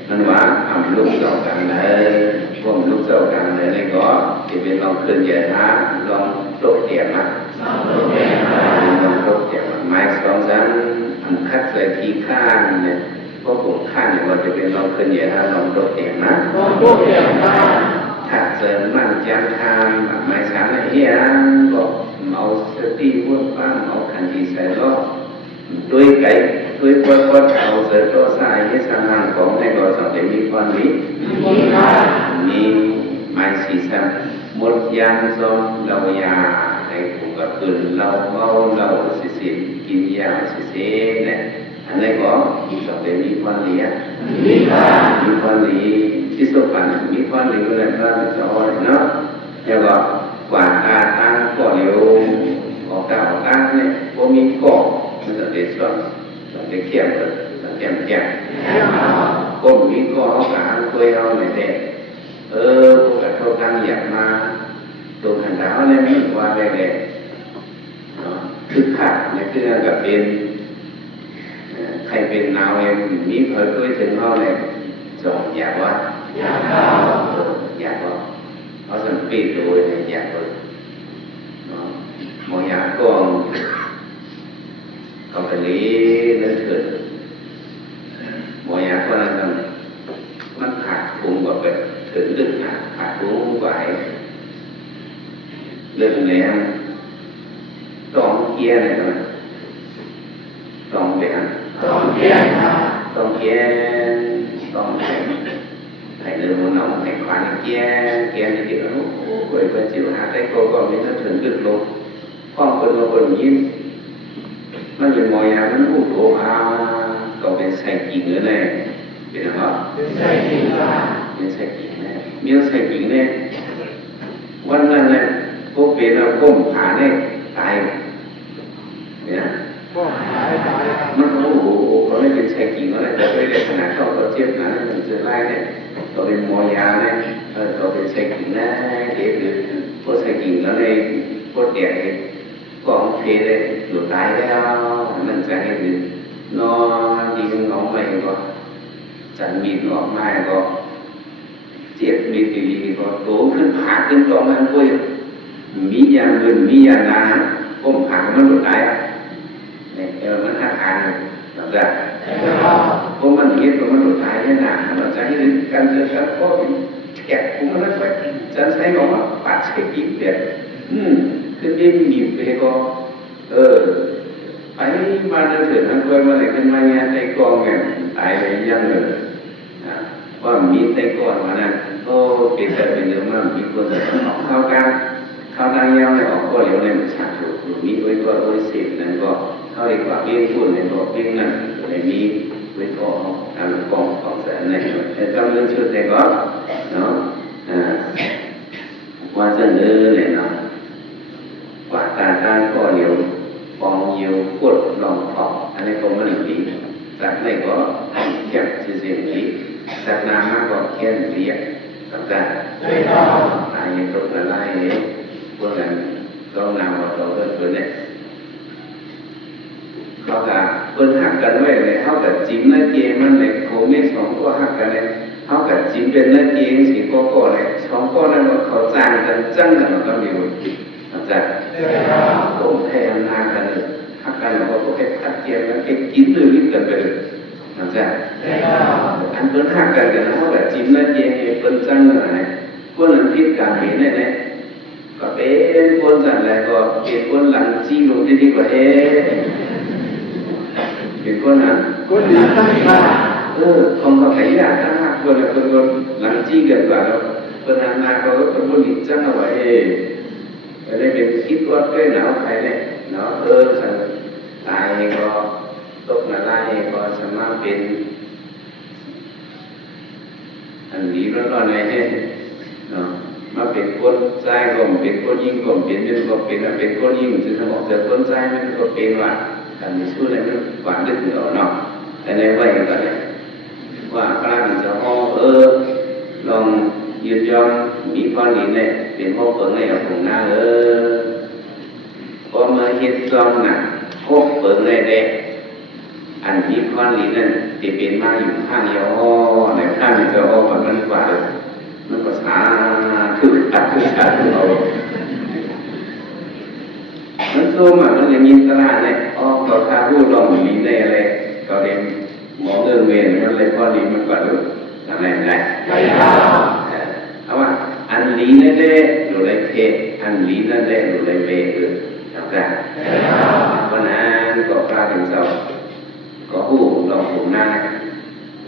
มันว่าทำลูกเจ้ากันเลยพวกลูกเจ้ากันเลยนี่ก็จะเป็นลองเคลื่อนย้ายนะลองตกเตียงนะลองตกเตียงไม้สองชั้นคัดใส่ที่ข้างเนี่ยพวกผมข้างเนี่ยว่าจะเป็นลองเคลื่อนย้ายนะลองตกเตียงนะถ้าเสริมมั่นจังทางไม้สามเนี่ยเฮียก็เอาสติพูดบ้างเอาขันทีใส่รอบด้วยไก่ด้วยปวดเอาเสริมตัวสายให้สร้างของในก่อสองจะมีความดีมีไม้สีสันหมดยางซ้อนเรายาในผูกกับปืนเราเมาเราสิกินยาสิเนี่ยอันนี้ก็สองจะมีความดีมีความดีที่สุดปันมีความดีก็เลยพระเป็นสอนเนาะแล้วก็กว่าตาตั้งก็เร็วออกตาออกตั้งเนี่ยพอมีเกาะมันจะได้ส่วนได้เขี่ยมเลยแก่ก็มีก็เอาหาเคยเอาในแต่พวกกระทบทางอยากมาตัวขันดาวเนี่ยมันว่าได้เลยคือขาดเนี่ยคือกับเป็นใครเป็นนาวเองมีเคยถึงเขาเลยสองอยากว่าเขาสัมปีโดยอยากว่าหมออยากก็เขาไปเลี้ยเนื้อเถื่อนหมอยาก็นั่นมันขาดทุนกว่าไปถึงดึกขาดทุนกว่าเรื่องนี้ต้องเกียร์อะไรต้องแบบต้องเกียร์phải lừa một nòng phải khoản kia thì kiểu bởi vì chịu hạ tay cô còn biết nó thường được luôn không còn nhiên nó về ngồi nhà nó hút cổ cònเป็นใส่กิ่งnữa này biết khôngเป็นใส่กิ่งnày miếngใส่กิ่งnày วันนั้นเนี่ยพวกเป็นเราก้มขาเนี่ยตายเนี่ยมันโอ้โหเขาไม่เป็นใส่กิ่งอะไรแต่ไม่ได้ขนาดเขาเทียบนะมันจะไล่เนี่ยตัวเป็นมอยาเนี่ยตัวเป็นใส่กิ่งนะเดี๋ยวคือพวกใส่กิ่งแล้วเนี่ยพวกเด็กเนี่ยก็โอเคเลยหลุดตายแล้วมันจะให้ดูนอนดีน้องไม่ก็จันมีออกมาก็เจ็บมีตีก็โตขึ้นผ่าขึ้นตรงนั้นด้วยมียาเงินมียานาก้มผ่ามันหลุดตายเนี่ยมันหักหางแบบนั้นเพราะมันเห็นว่ามันหลุดตายแน่นอนเราจะให้การเจอสัตว์ก็แกะผมมันนั่นไปจะใช้คำว่าปัดใช้กิ่งเด็ดคือเอ็มหยิบไปก็ไป ไปมาเถิดทั้งตัวมาเลยขึ้นมาเนี่ยไอ้กองเนี่ยตายไปยังเลยว่ามีไอ้กองมานั้นโอ้เกิดเป็นเยอะมากมีคนจะออกเข้ากลางยาวเนี่ยออกก็เร็วเนี่ยมันฉาดถูกมีไว้ก็ไว้เสพนั่นก็เข้าดีกว่าเพี้ยนพูดในบอกเพี้ยนนั่นเลยมีไว้ก็การกองของแสนเนี่ยแต่ต้องเรื่องชุดแต่ก็เนาะว่าจะเนื้อเนี่ยเนาะกว่าการด้านก็เร็วปองเยียวพูดลองขอบอันนี้ก็ไม่ดีจากไหนก็เก็บเสียงดีจากน้ำมากก็แค่เรียกต่างกันตายยังตกละลายเนี่ยพวกนั้นต้องนำมาต่อเพื่อนเนี่ยเขากับเพื่อนหักกันไว้เลยเขากับจิ้มนั่นเกมมันเลยโคเมสองก็หักกันเลยเขากับจิ้มเป็นนั่นเกมสี่ก็เลยสองก็นั่นเขาจ้างกันจังกันมันก็มีอาจารย์ผมแทนหน้ากันเลยหักกันแล้วก็แค่ขัดเกียร์แล้วแค่กินเลยวิ่งกันไปเลยอาจารย์อันเพื่อนหักกันกันเขากับจิ้มนั่นเกมเพื่อนจังอะไรพวกนั้นพิการเห็นได้ไหมก็เป็นคนจันแหละก็เป็นคนหลังจี้ลงที่ดีกว่าเป็นคนนั้นคนหลังตั้งค่าคนก็ขยันตั้งหักคนละคนหลังจี้กันกว่าแล้วคนนั้นนาก็เป็นคนหลีกจังเอาไว้ไม่ได้เป็นคิดว่าใกล้หนาวใครเนี่ยเนาะสังตายก็ตกละลายก็สามารถเป็นอันนี้ร้อนๆในเนาะมาเป็นคนใจก็เป็นคนยิ่งก็เป็นเรื่องก็เป็นคนยิ่งจึงทำออกจากคนใจมันก็เป็นว่าการมีสู้ในมันหวานดึกเหรอเนาะแต่ในวัยกันเลยว่าพระบิดาพ่อลองยืนยอมมีความดีเนี่ยเป็นพ่อเปิงในกับผมนะก็มาเฮ็ดจอมน่ะพ่อเปิงในเด็กอันมีความดีนั่นจะเป็นมาอยู่ข้างเดียวในพระบิดาพ่อมันกว่ามันก็สาธุอัดทุกชาติเอามันโซมมันอย่างนี้ตลาดเนี่ยก็ถ้าพูดลองมีได้อะไรก็เรียนหมอเรื่องเวรมันเลยพอดีมันกว่ารู้อะไรได้เอาว่าอันลีนั่นได้หรือไรเพศอันลีนั่นได้หรือไรเวรจำได้วันนั้นก็พระเป็นเจ้าก็พูดลองผมหน้า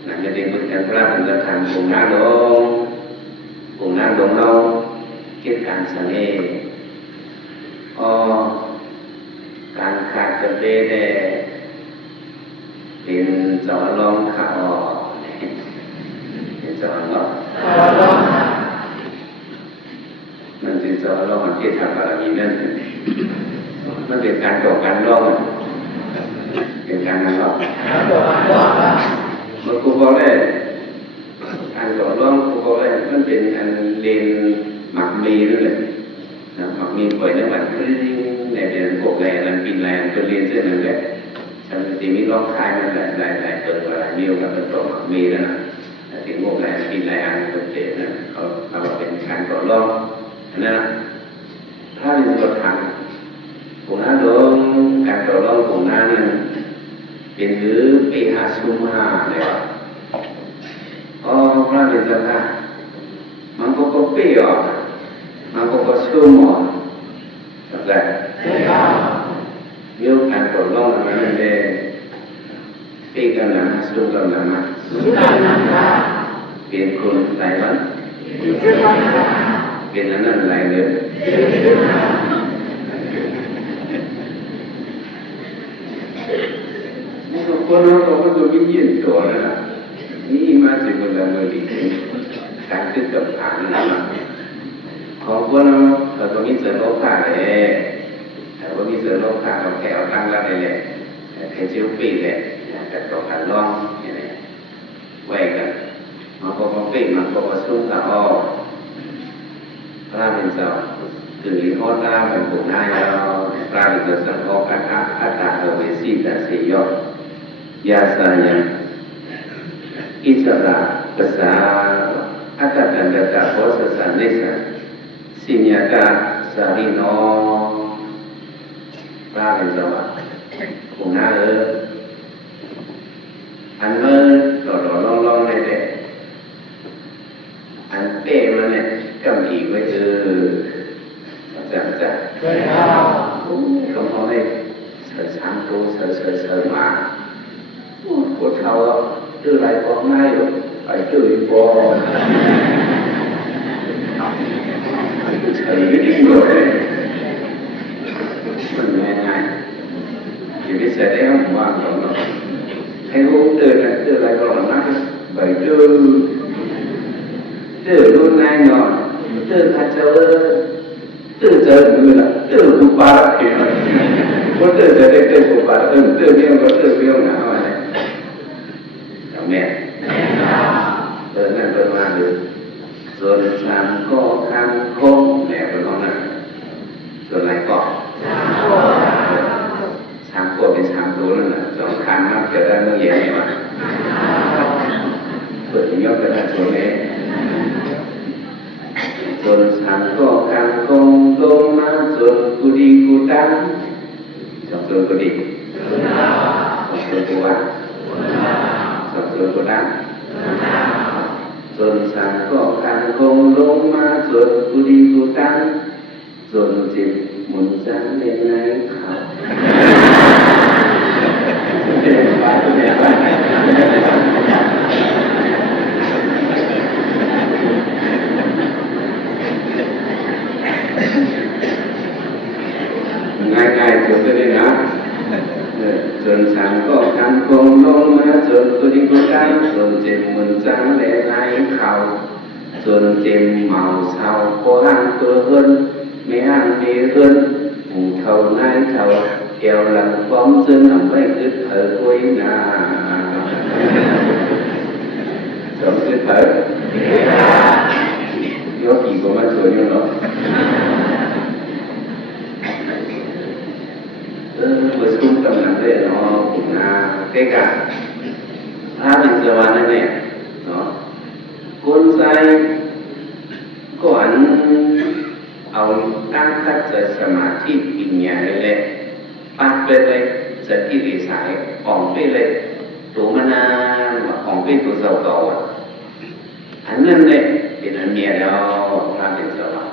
นั่นจะเป็นเหมือนกันพระเป็นจะทำผมหน้าลงผมหน้าลงเราเก็บการสังเกตการขาดจะเป็นจอลองขาออกเป็นจอลองมันเป็นจอลองที่ทำบารมีนั่นมันเป็นการก่อการลองเป็นการนั่งลองมันกูบอกได้การก่อลองกูบอกได้มันเป็นอันเลนหมักมีนั่นแหละหมักมีปล่อยน้ำมันในเดือนพวกแรงปีนแรงจนเรียนเส้นนั่นแหละฉันจะมีร้องคายมันหลายเปิดหลายนิ้วกับเป็นตัวมีแล้วนะถึงพวกแรงปีนแรงเป็นเตะนะเขาเป็นการก่อร้องอันนั้นถ้าเป็นตัวทางผมน่าโดนการก่อร้องผมน่าเนี่ยเป็นหรือปีหาซุ่มหาเลยพระเป็นตัวทางมันก็เปรี้ยวมันก็ซุ่มหมอนแต่ยกการปลดล็อกนั้นเลยปีกันหลังสุดกันหลังเปลี่ยนคนหลายวันเปลี่ยนนั้นหลายเดือนคนเราก็จะไม่ยืนตัวนะนี่มาถึงเวลาเมื่อดีการขึ้นกับฐานนะของคนเราก็มีเสริมโลกาเลยแต่ว่ามีเสริมโลกาเราแค่เอาตั้งแล้วเลยแค่เชี่ยวปีเลยแต่ต่อการล่องอย่างนี้ไว้กันมันก็ปีมันก็สู้กับพระเป็นเจ้าถึงข้อตาเป็นผู้นายเราพระเป็นเจ้าสังฆอัตตาเวสีแต่สียอดยาสายังอิสระภาษาอัตตาเป็นเจ้าโพสสันนิสาสิญญากาสาริโนพระเป็นเจ้าผู้นายอันเมื่อลองเลยเนี่ยอันเป้มันเนี่ยก็มีไว้จะหลวงพ่อได้สาม ตัวเสยมาปวดเท้าเจออะไรก็ง่ายเลยไปเจออีกพอใช่ดีกว่าเลยมันง่ายอยู่ที่เสร็จแล้วผมว่าเราให้รู้เจออะไรก็หลังนั้นไปเจอรุ่นนายหน่อยเจอข้าเจ้าเจอngười là cụ bà thì có จอcụ bà biết nào này chào mẹ nên tôi làm được rồi làm có khăn khôn mẹ của con này rồi lại có làm cô bị làm tôi là chọn khăn nó trở ra nó dễ mà tôi chỉ nhớ cái là chỗ nàyจนสังก็กังคงลงมาจนกุดีกุตังจนกุดีจนกุวังจนกุตังจนสังก็กังคงลงมาจนกุดีกุตังจนจิตหมุนจังในในเขาง่ายๆจนได้นะจนสังก็กันคงลงมาจนกุดีกุตังจนจิตหมุนจังในในเขาจนจิตเมาเศร้าโคหังตัวเฮินไม่หังมีเฮินหูเท่าในเท่าเอวหลังฟ้องจนทำให้คึกเถิดคุยนาสมคึกเถิดยกกี่ก็มาช่วยยังเนาะvừa xuống tầm làm đây nó cũng là cái cả mình giờ vào đây này đó con trai có ảnh ông đang thắtใจสมาธิปัญญาเลยปัดไปเลยสติวิสัยออกไปเลยตัวมานานออกไปตัวเศร้าต่ออันนั้นเนี่ยเป็นอันเมียเราถ้าเป็นสวะ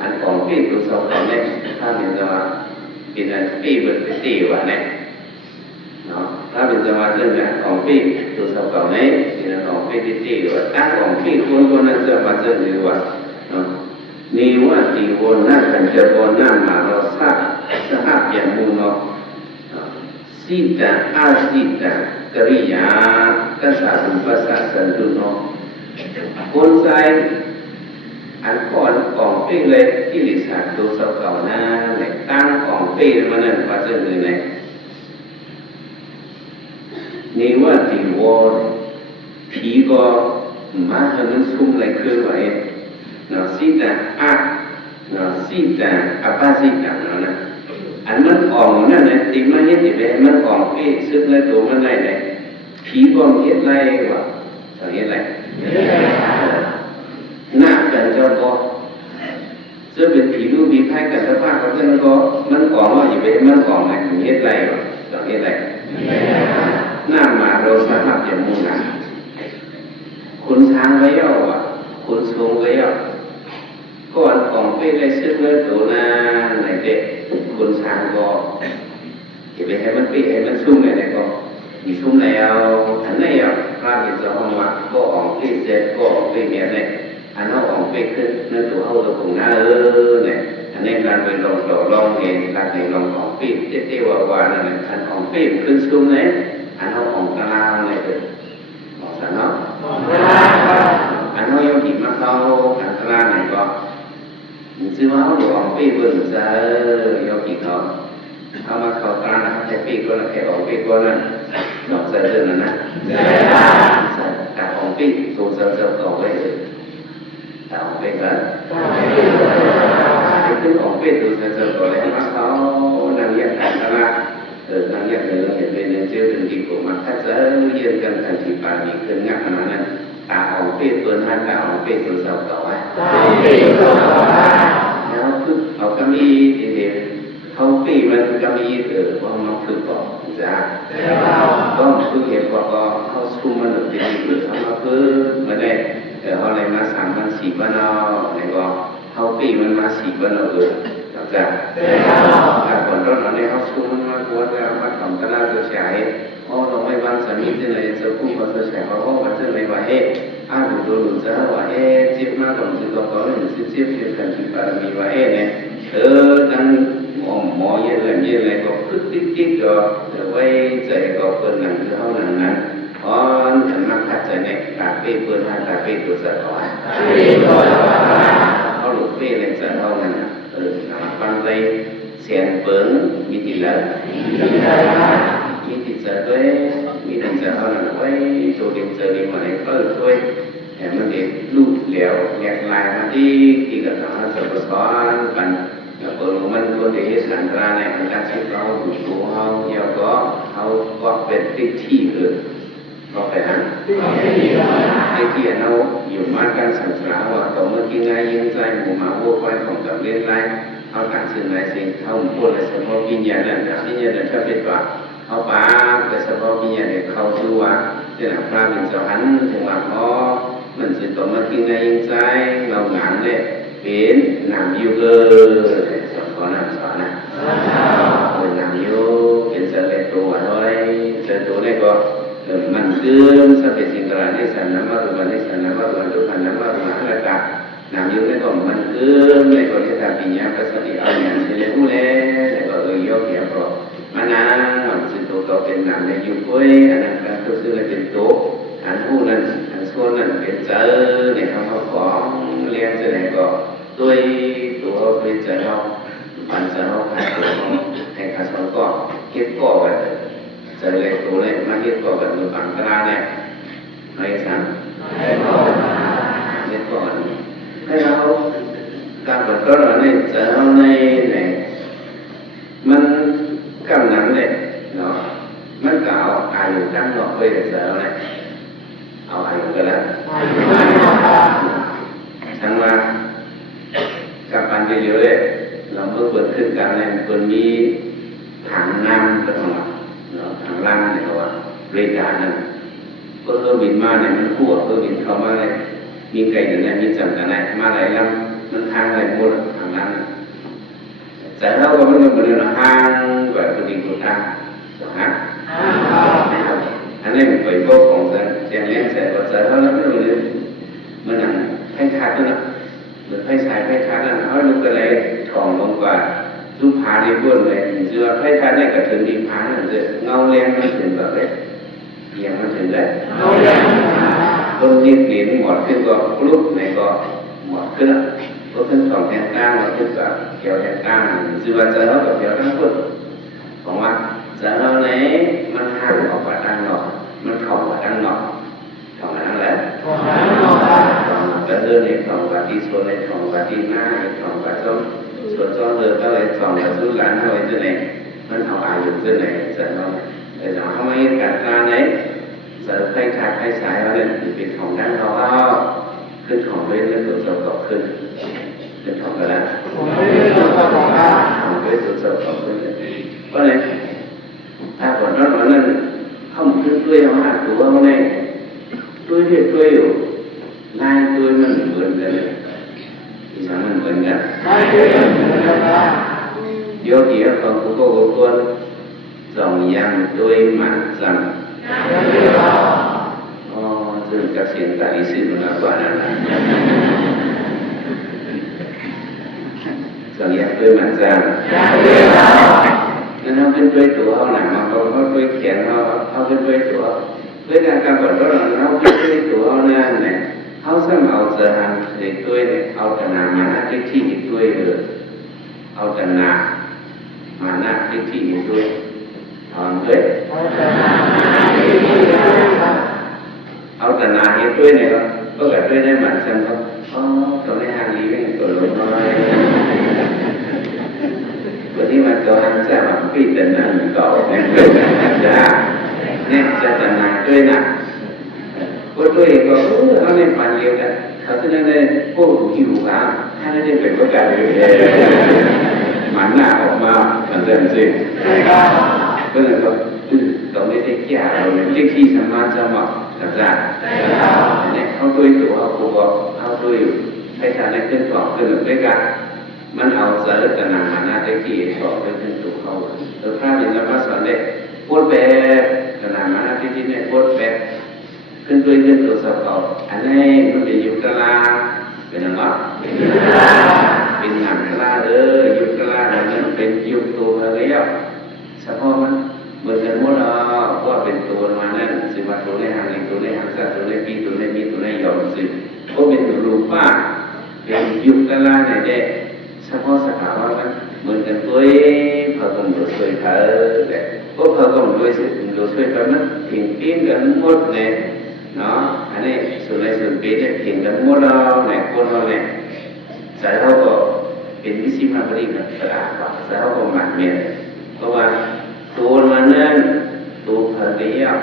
อันออกไปตัวเศร้าต่อเนี่ยถ้าเป็นสวะเป็นอันปีเบิดตีว่าเนี่ยเนาะถ้าเป็นสมาธิเนี่ยของปีตัวสอบเก่าเนี่ยเป็นอันของปีตีว่าถ้าของปีคนนั้นจะมาเจอหรือว่าเนาะนี่ว่าตีคนนั่นกันจะคนนั่นมาเราทราบสภาพอย่างมุนเนาะสิตาอาสิตากริยากษัตริย์ภาษาสันตุเนาะคนใจอันก่อนของปีเลยที่ลิซ่าตัวสาวเก่าหน้าเลยตั้งของปีมันนั่นปัจจุบันเลยนี่ว่าตีวอผีก็มาให้มันซุ่มอะไรคือไว้เนาะสิตาอักเนาะสิตาอัปปาสิตาเนาะนะอันมันอ่อนนั่นนะตีมันเฮ็ดที่แบบมันอ่อนปีซึ่งในตัวมันได้เลยผีก็เฮ็ดไรวะสังเฮ็ดไรหน้ากันเจ้าก็จะเป็นผีรูปผีไพ่กันสภาพเขาเจ้าก็มันก่อนว่าอยู่เป็นมันก่อนไหนถึงเฮ็ดไรวะสังเฮ็ดไรหน้ามาเราสภาพอย่างมุ่งหน้าคุณช้างไว้ย่อวะคุณทรงไว้ย่อก่อนของไปได้ซื้อเงินตัวหน้าไหนเด็กคุณช้างก็จะไปให้มันปีให้มันซุ่มไหนก็มีซุ่มแล้วอันไหนอ่ะพระเห็นจะห้องว่าก็ออกที่เจ็ดก็ออกไปเนี่ยเนี่ยอันนั้นออกไปขึ้นนั่นตัวเขาตัวของหน้าเนี่ยอันนี้การไปลองเองการไปลองของปีเตี้ยวว่านั่นแหละอันของปีขึ้นซุ่มเนี่ยอันนั้นของกลางเนี่ยเป็นของสันเนาะอันนั้นยกหินมาเข้าอันกลางเนี่ยก็ซื้อมาเขาหลวงปีเบิ่งจะยกหินเขาเอามาเข้ากลางนะครับแต่ปีก็แล้วแค่ออกปีก็นั้นดอกใส่เรื่องนั้นนะแต่ของปีตัวเจ้าต่อไปแต่ของปีกันคือของปีตัวเจ้าต่อแล้วมาเขานั่งยันกันนะนั่งยันเนื้อเห็นเป็นเนื้อเชื่อถึงจริงผมมาถ้าจะยืนกันทันทีปานีขึ้นงักขนาดนั้นตาของปีตัวนั้นตาของปีตัวเจ้าต่อไว้แล้วคือเอากระมีเดียวเขาปีมันก็มีว่ามันคือก่อนจ้าก็คือเหตุว่าก็เขาสู้มันหนึ่งทีหรือเขามาเพิ่มมาได้เขาอะไรมา3 วัน 4 วันเอาอะไรก็เขาปีมันมา4 วันเอาเราจะ จากการผลรถเราในเขาสู้มันมากกว่าจะมาทำตลาดเสียหายเราไม่วางสามีที่ไหนจะพูดว่าเสียหายเขาว่าจะไม่ว่าดูจะว่าจิ๊บมากกว่าจิ๊บตัวเขาเนี่ยจิ๊บกันที่บารมีว่าเนี่ยทั้งหมอเยอะเลยก็คึกติ๊กก็ไว้ใจก็เปิดหนังเท่านั้นฉันมักขัดใจในตาเป้เปิดหาตาเป้ตัวจะถอยเขาหลุดเป้ในจะเท่านั้นฟังใจเสียงเปิ้งมีติดแล้วมีติดจะด้วยมีติดจะเท่านั้นไว้ตัวเดียวจะดีมาไหนก็ด้วยแต่มันเด็กลูกเหลวแยกลายมาที่กระทำจะประสานกันเปิดมันก็ได้สันตราในการที่เราดูตัวเขาเยาก็เป็นติดที่ก็ไปหันไอ้ที่เราอยู่มาการศึกษาว่าต่อเมื่อกี้ไงยิงใจหมู่มาวัวควายของกับเล่นไรเอาการสื่อในสิ่งเข้าพูดเลยเฉพาะวิญญาณนั่นวิญญาณถ้าเป็นว่าเอาป้าแต่เฉพาะวิญญาณเข้าสู่ว่าเจ้าพระมินเจ้าหันถึงว่ามันจะต่อเมื่อกี้ไงยิงใจเราหนังเนี่ยเป็นหนังยูเกอร์สอนนะเป็นหนังยูเป็นเสลตัวอะไรเสลตัวเนี่ยก็มันคือสัพเพสิงรานิสันนัมมารุมานิสันนัมมารุมาตุขันนัมมารุมาอะไรต่างนามยุเนี่ยก็มันคือในกรณีการปิญญาปัสสติเอาอย่างเช่นผู้เล่ในกรณียกเกี่ยวกับมานามันสิตัวต่อเป็นนามในยุคเว้ยอันนั้นการตัวซื้อเลยเป็นตัวอันผู้นั้นอันส่วนนั้นเป็นเจอในคำของเรียนจะไหนก็ด้วยตัวเป็นเจอเราปัญจเราขาดตัวในขาดสองก็เก็บก่อกันจะเลยตัวเลยมาเก็บก่อกันมือปังกระเนี่ยในชั้นเก็บก่อนให้เราการปฏิบัติเราเนี่ยจะเอาในมันกำลังเนี่ยเนาะมันก็เอาอายุตั้งหลอกไปจะเอาเนี่ยเอาอายุกันแล้วทั้งว่ากับปันเดียวเลยเราเมื่อเปิดขึ้นกันเนี่ยเปิดมีถังน้ำเป็นของเราถังล่างเนี่ยเขาว่าเรดาร์นั่นก็บินมาเนี่ยมันคู่กับบินเข้ามาเลยมีไก่หนึ่งเนี่ยมีจังกันไหนมาหลายลำมันทางอะไรหมดทางนั้นแต่ถ้าว่ามันก็เหมือนห้างแบบปฏิกุลทางฮะอันนี้มันเป็นพวกของเสียงเลี้ยงเสร็จว่าแต่ถ้าเราไม่รู้เลยมันนั่งให้ขาดนั่นนะหรือให้สายให้ขาดนั่นเอาลูกอะไรทองลงกว่าลูกผาในบ้วนเลยเชื่อให้ขาดได้กับถึงดีผานั่นเลยเงาเลี้ยงมันถึงแบบเลยเลี้ยงมันถึงเลยเงาเลี้ยงต้นนี้เหรียญหมดขึ้นก็ลุกไหนก็หมดขึ้นก็ขึ้นสองแทนตั้งหมดขึ้นกับเกี่ยวแทนตั้งชื่อว่าจะเท่ากับเกี่ยวตั้งพุทธของว่าจะเท่าไหนมันห่างออกมาตั้งหนอกมันเข้ามาตั้งหนอกของนั้นแหละแต่เรื่องนี้ของว่าที่ส่วนในของว่าที่หน้าของว่าต้นส่วนต้นเรือก็เลยของว่าสุการเอาไว้ที่ไหนมันเอาอายุที่ไหนจะเอาแต่เขาไม่การการไหนจะให้ขาดให้สายว่าเนี่ยเป็นของด้านเขาเอาขึ้นของเว้นแล้วตัวเจ้าก็ขึ้นเป็นของกันแล้วของเว้นตัวเจ้าก็ขึ้นเพราะอะไรถ้าผลรอดมานั้นเขาขึ้นด้วยเขาหาตัวเขาเนี่ยด้วยที่ด้วยอยู่ลายด้วยมันเหมือนกันที่สามมันเหมือนกันโยกีของผู้ก็ควรสองอย่างด้วยมันจังซึ่งกับเสียงตาอีสื่อมันกว่านั้นสองอย่างด้วยมันจังนั่นเขาเป็นด้วยตัวเขาหนังเขาด้วยแขนเขาเป็นด้วยตัวด้วยการปฏิบัติเขาเป็นด้วยตัวเขาเนี่ยเขาสามารถจะหันเด็กด้วยเนี่ยเอาแต่นามาหน้าที่ด้วยเลยเอาแต่นามาหน้าที่ด้วยเอาด้วยเอาแต่นาเห็นด้วยเนี่ยก็เกิดด้วยได้เหมือนกันครับตอนนี้ทางนี้ไม่ตัวลงน้อยวันนี้มันตัวหันจะมาปิดแต่นั่นก่อนเนี่ยจะแต่นาด้วยนะก็ด้วยก็เขาในปันเดียวกันเขาจะได้พวกหิวครับถ้าได้เป็นประกาศเลยมันหน้าออกมามันเดินสิก็เลยก็ตรงนี้ได้แก่เราเนี่ยเรียกที่สมาจะเหมาะกับจ้าเนี่ยเขาด้วยตัวเขาบอกเขาด้วยให้ทานได้ขึ้นสองขึ้นด้วยกัน มันเอาสารตนามานาได้ที่สอบไปถึงตัวเขาพระบิณฑบาตสอนได้พูดแบบตนามานาที่เนี่ยพูดแบบขึ้นด้วยขึ้นตัวสอบเขาอันนี้มันเป็นยุคกลาเป็นอะไรเป็นหนังกลายุคกลานั้นเป็นยุคตัวอะไรอ่ะเฉพาะมันเหมือนกันหมดว่าเป็นตัวมานั่นสิมาตัวในหางตัวในหางสัตว์ตัวในปีตัวในมีตัวในยอมสิก็เป็นรูปป้าเป็นยุคกลาเนี่ยเด็เฉพาะสถาบันมันเหมือนกันด้วยพระองค์โดยช่วยเธอแต่ก็พระองค์โดยช่วยเธอมันทิ้งทิ้งกันหมดเนี่ยเนาะอันนี้ส่วนในส่วนปีเนี่ยทิ้งกันหมดเราเนี่ยคนเราเนี่ยสายเขาก็เป็นวิสิมาบริกันสระว่าสายเขาก็หมั่นเมียเพราะว่าตัวมันนั่นตัวพระเดียว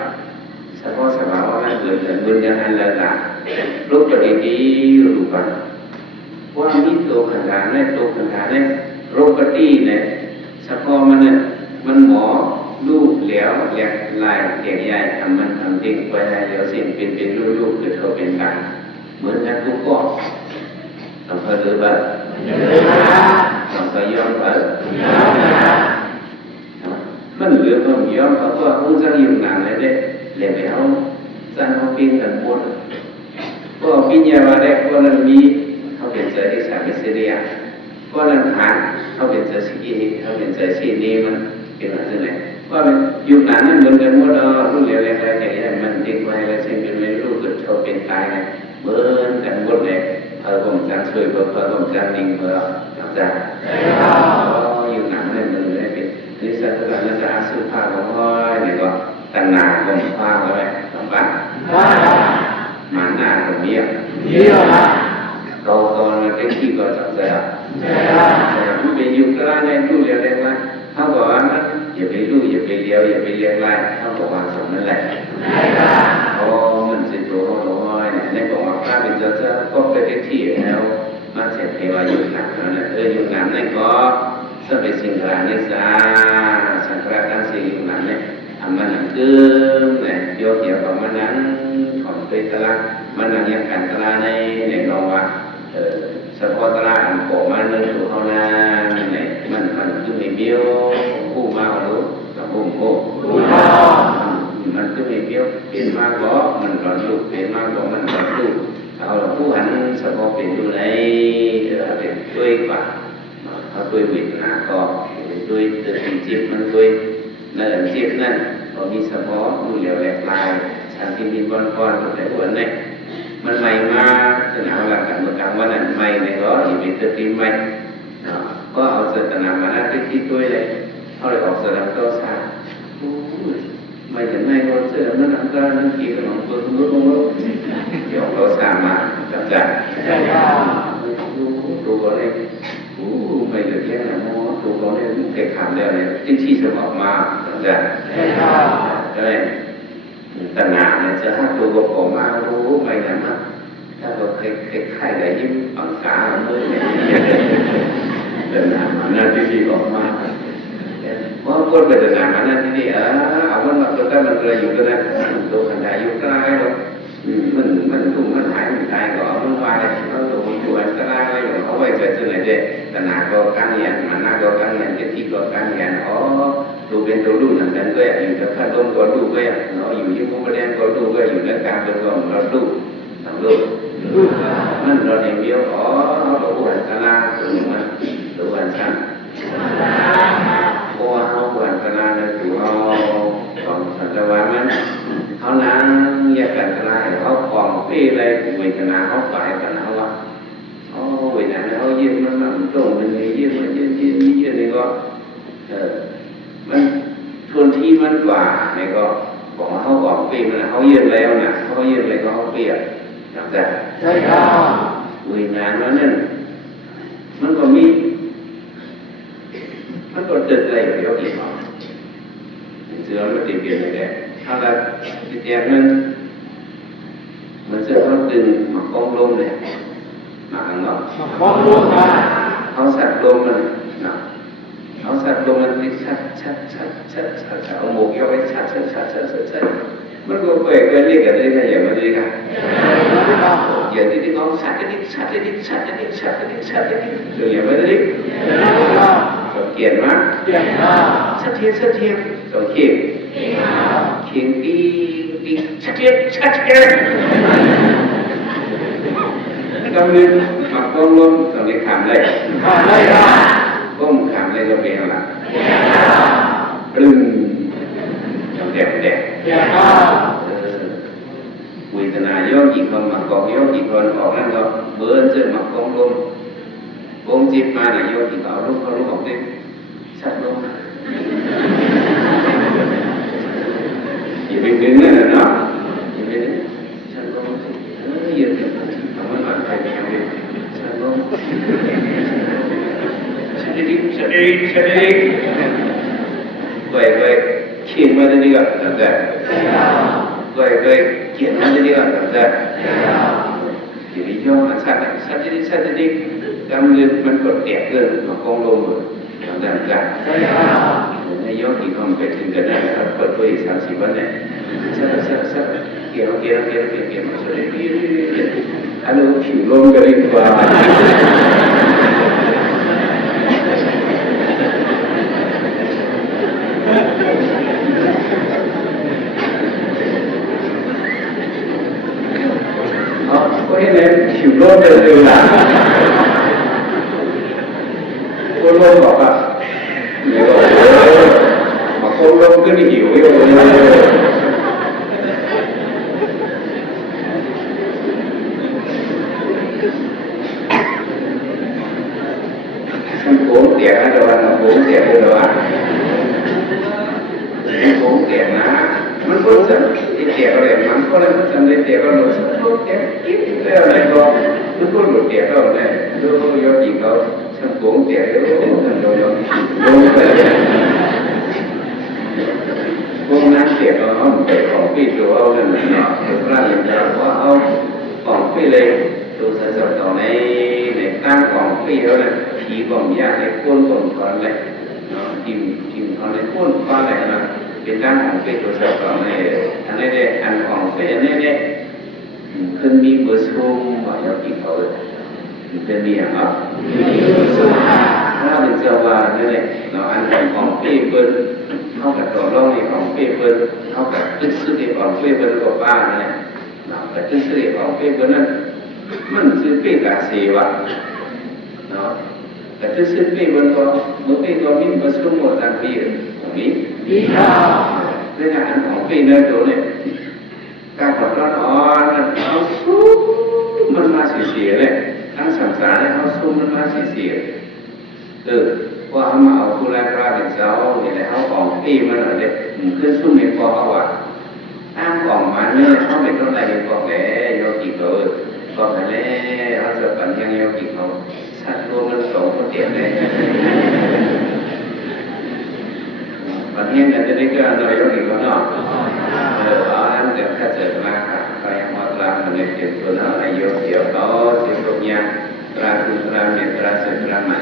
เฉพาะสภาวะนั้นเกิดขึ้นบนอย่างนั้นแล้วล่ะรูปปฏิดีรูปันว่ามีตัวขันธ์เนี่ยตัวขันธ์เนี่ยรูปปฏิเนี่ยเฉพาะมันเนี่ยมันหมอลูกเหลวแหลกลายแก่ใหญ่ทำมันทำดิ้งไปให้เหลวสิ่งเป็นลูกคือเธอเป็นกันเหมือนกันทุกข้อต้องเคยหรือเปล่าต้องเคยยอมเปล่ามันเหลือความยอมเพราะว่าผู้จะยืมงานอะไรได้เลยไปเอาจะเอาปิ้งกันหมดก็ปิ้งยาวได้ก็นั้นมีเขาเป็นใจที่สามเสรียก็นั้นหาเขาเป็นใจสิ่งเขาเป็นใจสิ่งนี้มันเป็นอะไรไหนว่าเป็นยืมงานนั้นเหมือนกันหมดรุ่นเร็วๆอะไรอย่างเงี้ยมันดิ้งไว้แล้วเช่นเป็นไม่รู้เกิดเขาเป็นตายนะเหมือนกันหมดเลยผมจะช่วยผมจะนิ่งเพื่อจะยืมงานนั้นมันเลยเป็นนี่สัตว์นั้นจะอาศัยผ้าของห้อยเนี่ยก็ตัณหาของผ้าเอาไว้ทำบ้านมันหน้าของเมียโตมาเป็นที่ก็จับใจมันเป็นยุคกลางในรูปเรียกว่าเขาบอกว่ามันอย่าไปรู้อย่าไปเลี้ยวอย่าไปเลี้ยงไรเขาบอกว่าสมนั่นแหละมันสิตัวของห้อยเนี่ยในบอกว่าพระเป็นเจ้าก็เป็นที่แล้วมาเสร็จเทวายุคหนักแล้วเนี่ยยุคหนักนั่นก็sampai singkaran nisa sangkarakan singkaran ne amanang kem ne yo ya pamanangของไปตลาดมันนั่งยังกันตลาดในลองว่าเฉพาะตลาดของมันนึงอยู่เท่านั้นเนี่ยมันคือไม่เบี้ยวผู้มารู้กับผู้โง่มันคือไม่เบี้ยวเปลี่ยนมากก็มันก่อนลูกเปลี่ยนมากก็มันก่อนลูกเอาผู้หันเฉพาะเป็นอยู่ในเป็นด้วยกว่าเขาด้วยวิญญาณก็ด้วยตัวจิตมันด้วยนั่นจิตนั่นก็มีสมองมือเหลวแหลกลายชาติมีบอลก้อนแต่หัวเนี่ยมันใหม่มาสนามหลักการเมืองกลางวันนั้นใหม่เนี่ยก็อยู่ในตัวทีใหม่ก็เอาเสตนามาหน้าที่ด้วยเลยเขาเลยออกแสดงตัวชาไม่ถึงไม่ก็เสด็จนั่นนั่นก็นั่นกี่ขนมตัวนู้นนู้นเดี๋ยวเราสร้างมาจับจับดูอะไรไม่เหลือแค่ไหนโม่ตัวเราเนี่ยเกิดขาดแล้วเนี่ยที่ชี้สมองมาจับจับใช่ตัณหาเนี่ยจะถ้าตัวก็ผมมารู้ไม่ไหนมาถ้าเราเคยไข่ได้ยิ้มปังกาเมื่อเนี่ยตัณหาหน้าที่ออกมาเพราะคนเป็นตัณหาหน้าที่นี่เอามันมาตัวกันมันเลยอยู่ก็ได้ตัวขันธ์อยู่ใกล้หรอกมันถูกมันหายมันตายก็เอามันว่าเลยเอาตัวมันอยู่ใกล้เลยเอาไว้ใจซึ่งไหนเด็ดตัณหาก็การเงินมันน่าก็การเงินจะที่ก็การเงินตัวเป็นตัวรู้นั่นนั่นก็อยู่กับข้าต้มก็รู้ก็เนาะอยู่ที่มุมประเด็นก็รู้ก็อยู่ในการตัวก็เรารู้ทำรู้มันเราเนี่ยเดียวเราผู้หันตาลาตัวหนึ่งมันตัวหันชั้นเพราะว่าเขาหันตาลาเนี่ยตัวเขาของสัตว์ว่ามันเขานั่งแยกกันตาลาเขาคลองปีอะไรเวทนาเขาฝ่ายกันเขาว่าเวทนาเขาเยี่ยมมันตรงมันเยี่ยมมันเยี่ยมนี่ก็มันทนที่มันกว่าเนี่ยก็บอกว่าเขาออกปีมันเขาเยือนแล้วนะเขาเยือนอะไรก็เขาเปลี่ยนจับใจใช่ครับวิญญาณนั้นมันก็มีมันก็เกิดอะไรอยู่แล้วอีกเสือมันติดเปลี่ยนอะไรถ้าเราติดแยกนั้นมันจะต้องดึงหมักกองลมเลยหมักเนาะกองลมมาเขาสัตว์ลมมันนะเขาสัตว์ลมมันชัดเอาหมูเกี่ยวไว้ชัดมันก็เปิดกันเรียกกันได้ไงอย่างมันดีกันอย่างที่เขาสัตว์กันนี่สัตว์กันนี่อย่างมันดี tiền má sát thiên rồi khiên đi sát thiên trong nên mặc con luôn rồi để khảm đây không khảm đây rồi về là đừng trong đẹp quỳ thần à do gì còn mặc còn do gì còn còn năng đâu bữa chơi mặc con luôn con dịp mà là do gì có lúc học đi sát luôn chỉ mình đứng là nó chỉ mình đứng sát luôn giờ thì không có mặt thầy sát luôn sát đi vậy khi mà đi gặp thằng già vậy chuyện nó đi gặp thằng già thì lý do là sát đi cam lên vẫn còn đẹp hơn mà con lông rồi thằng già lý do thì không phảiถึงกันได้ครับเปิดเผย30 วันเนี่ยsát kia mà sao đi anh đâu chịu luôn cái đi qua có nghĩa là chịu luôn từ là cô luôn bảo là mà cô luôn cứ đi hiểu rồi bốn tiền đó đâu anh, 4 tiền đâu anh, 4 tiền á,มันก็จะที่เตียก็เลยมันก็เลยมันจะในเตียก็หลุดสุดแก่กิ๊บแล้วอะไรก็มันก็หลุดเตียก็เลยดูยอดยิงเขาช่างโกงเตียดูมันโดนโดนไปโกงนั้นเตียก็เอาไปของพี่ตัวเอานั่นเนาะตัวกล้าอย่างจะว่าเอาของพี่เลยตัวใส่สอดต่อในตั้งของพี่เขาเลยผีของยาในก้นของเขาเลยเนาะจิ้มเขาในก้นเขาเลยนะเป็นด้านของเฟซตัวสอบของในอันนี้เนี่ยอันของเฟซอันนี้เนี่ยขึ้นมีเบอร์ซูมว่าอยากกินเขาเลยขึ้นมีอย่างอ่ะถ้าเป็นเจ้าว่าเนี่ยเราอันของเฟซเปิดเท่ากับตัวร่องในของเฟซเปิดเท่ากับขึ้นซื้อในของเฟซเปิดกับบ้านเนี่ยเราแต่ขึ้นซื้อในของเฟซเปิดนั้นมันซื้อเฟซกาเซวะเนาะแต่ขึ้นซื้อเฟซเปิดก็เมื่อเฟซก็มีเบอร์ซูมหมดทางเฟซมีเรื่องอาหารของปีเนื้อตัวเนี่ยการขับร้อนอ่อนเขาสู้มันมาเสียเลยทั้งสังสารเนี่ยเขาสู้มันมาเสียว่าเขามาเอาผู้แรกราเป็นเจ้าเนี่ยเขาของปีมันอะไรขึ้นสู้ในคอเขาอ่ะอ้างของมันเนี่ยเขาเป็นต้นอะไรของแหล่โยกิเขาของแหล่เขาจะปั่นยังโยกิเขาสัตว์รวมมัน2 คนเดียวเลยวันนี้เนี่ยจะได้เกิดอะไรก็อีกแล้วเนาะอันเดี๋ยวถ้าเจอมาครับใครมาตรามันเนี่ยเก็บตัวนั้นนายโยเกี่ยวต่อเสียงตรงนี้ตราคุณตราเมตราเสตราใหม่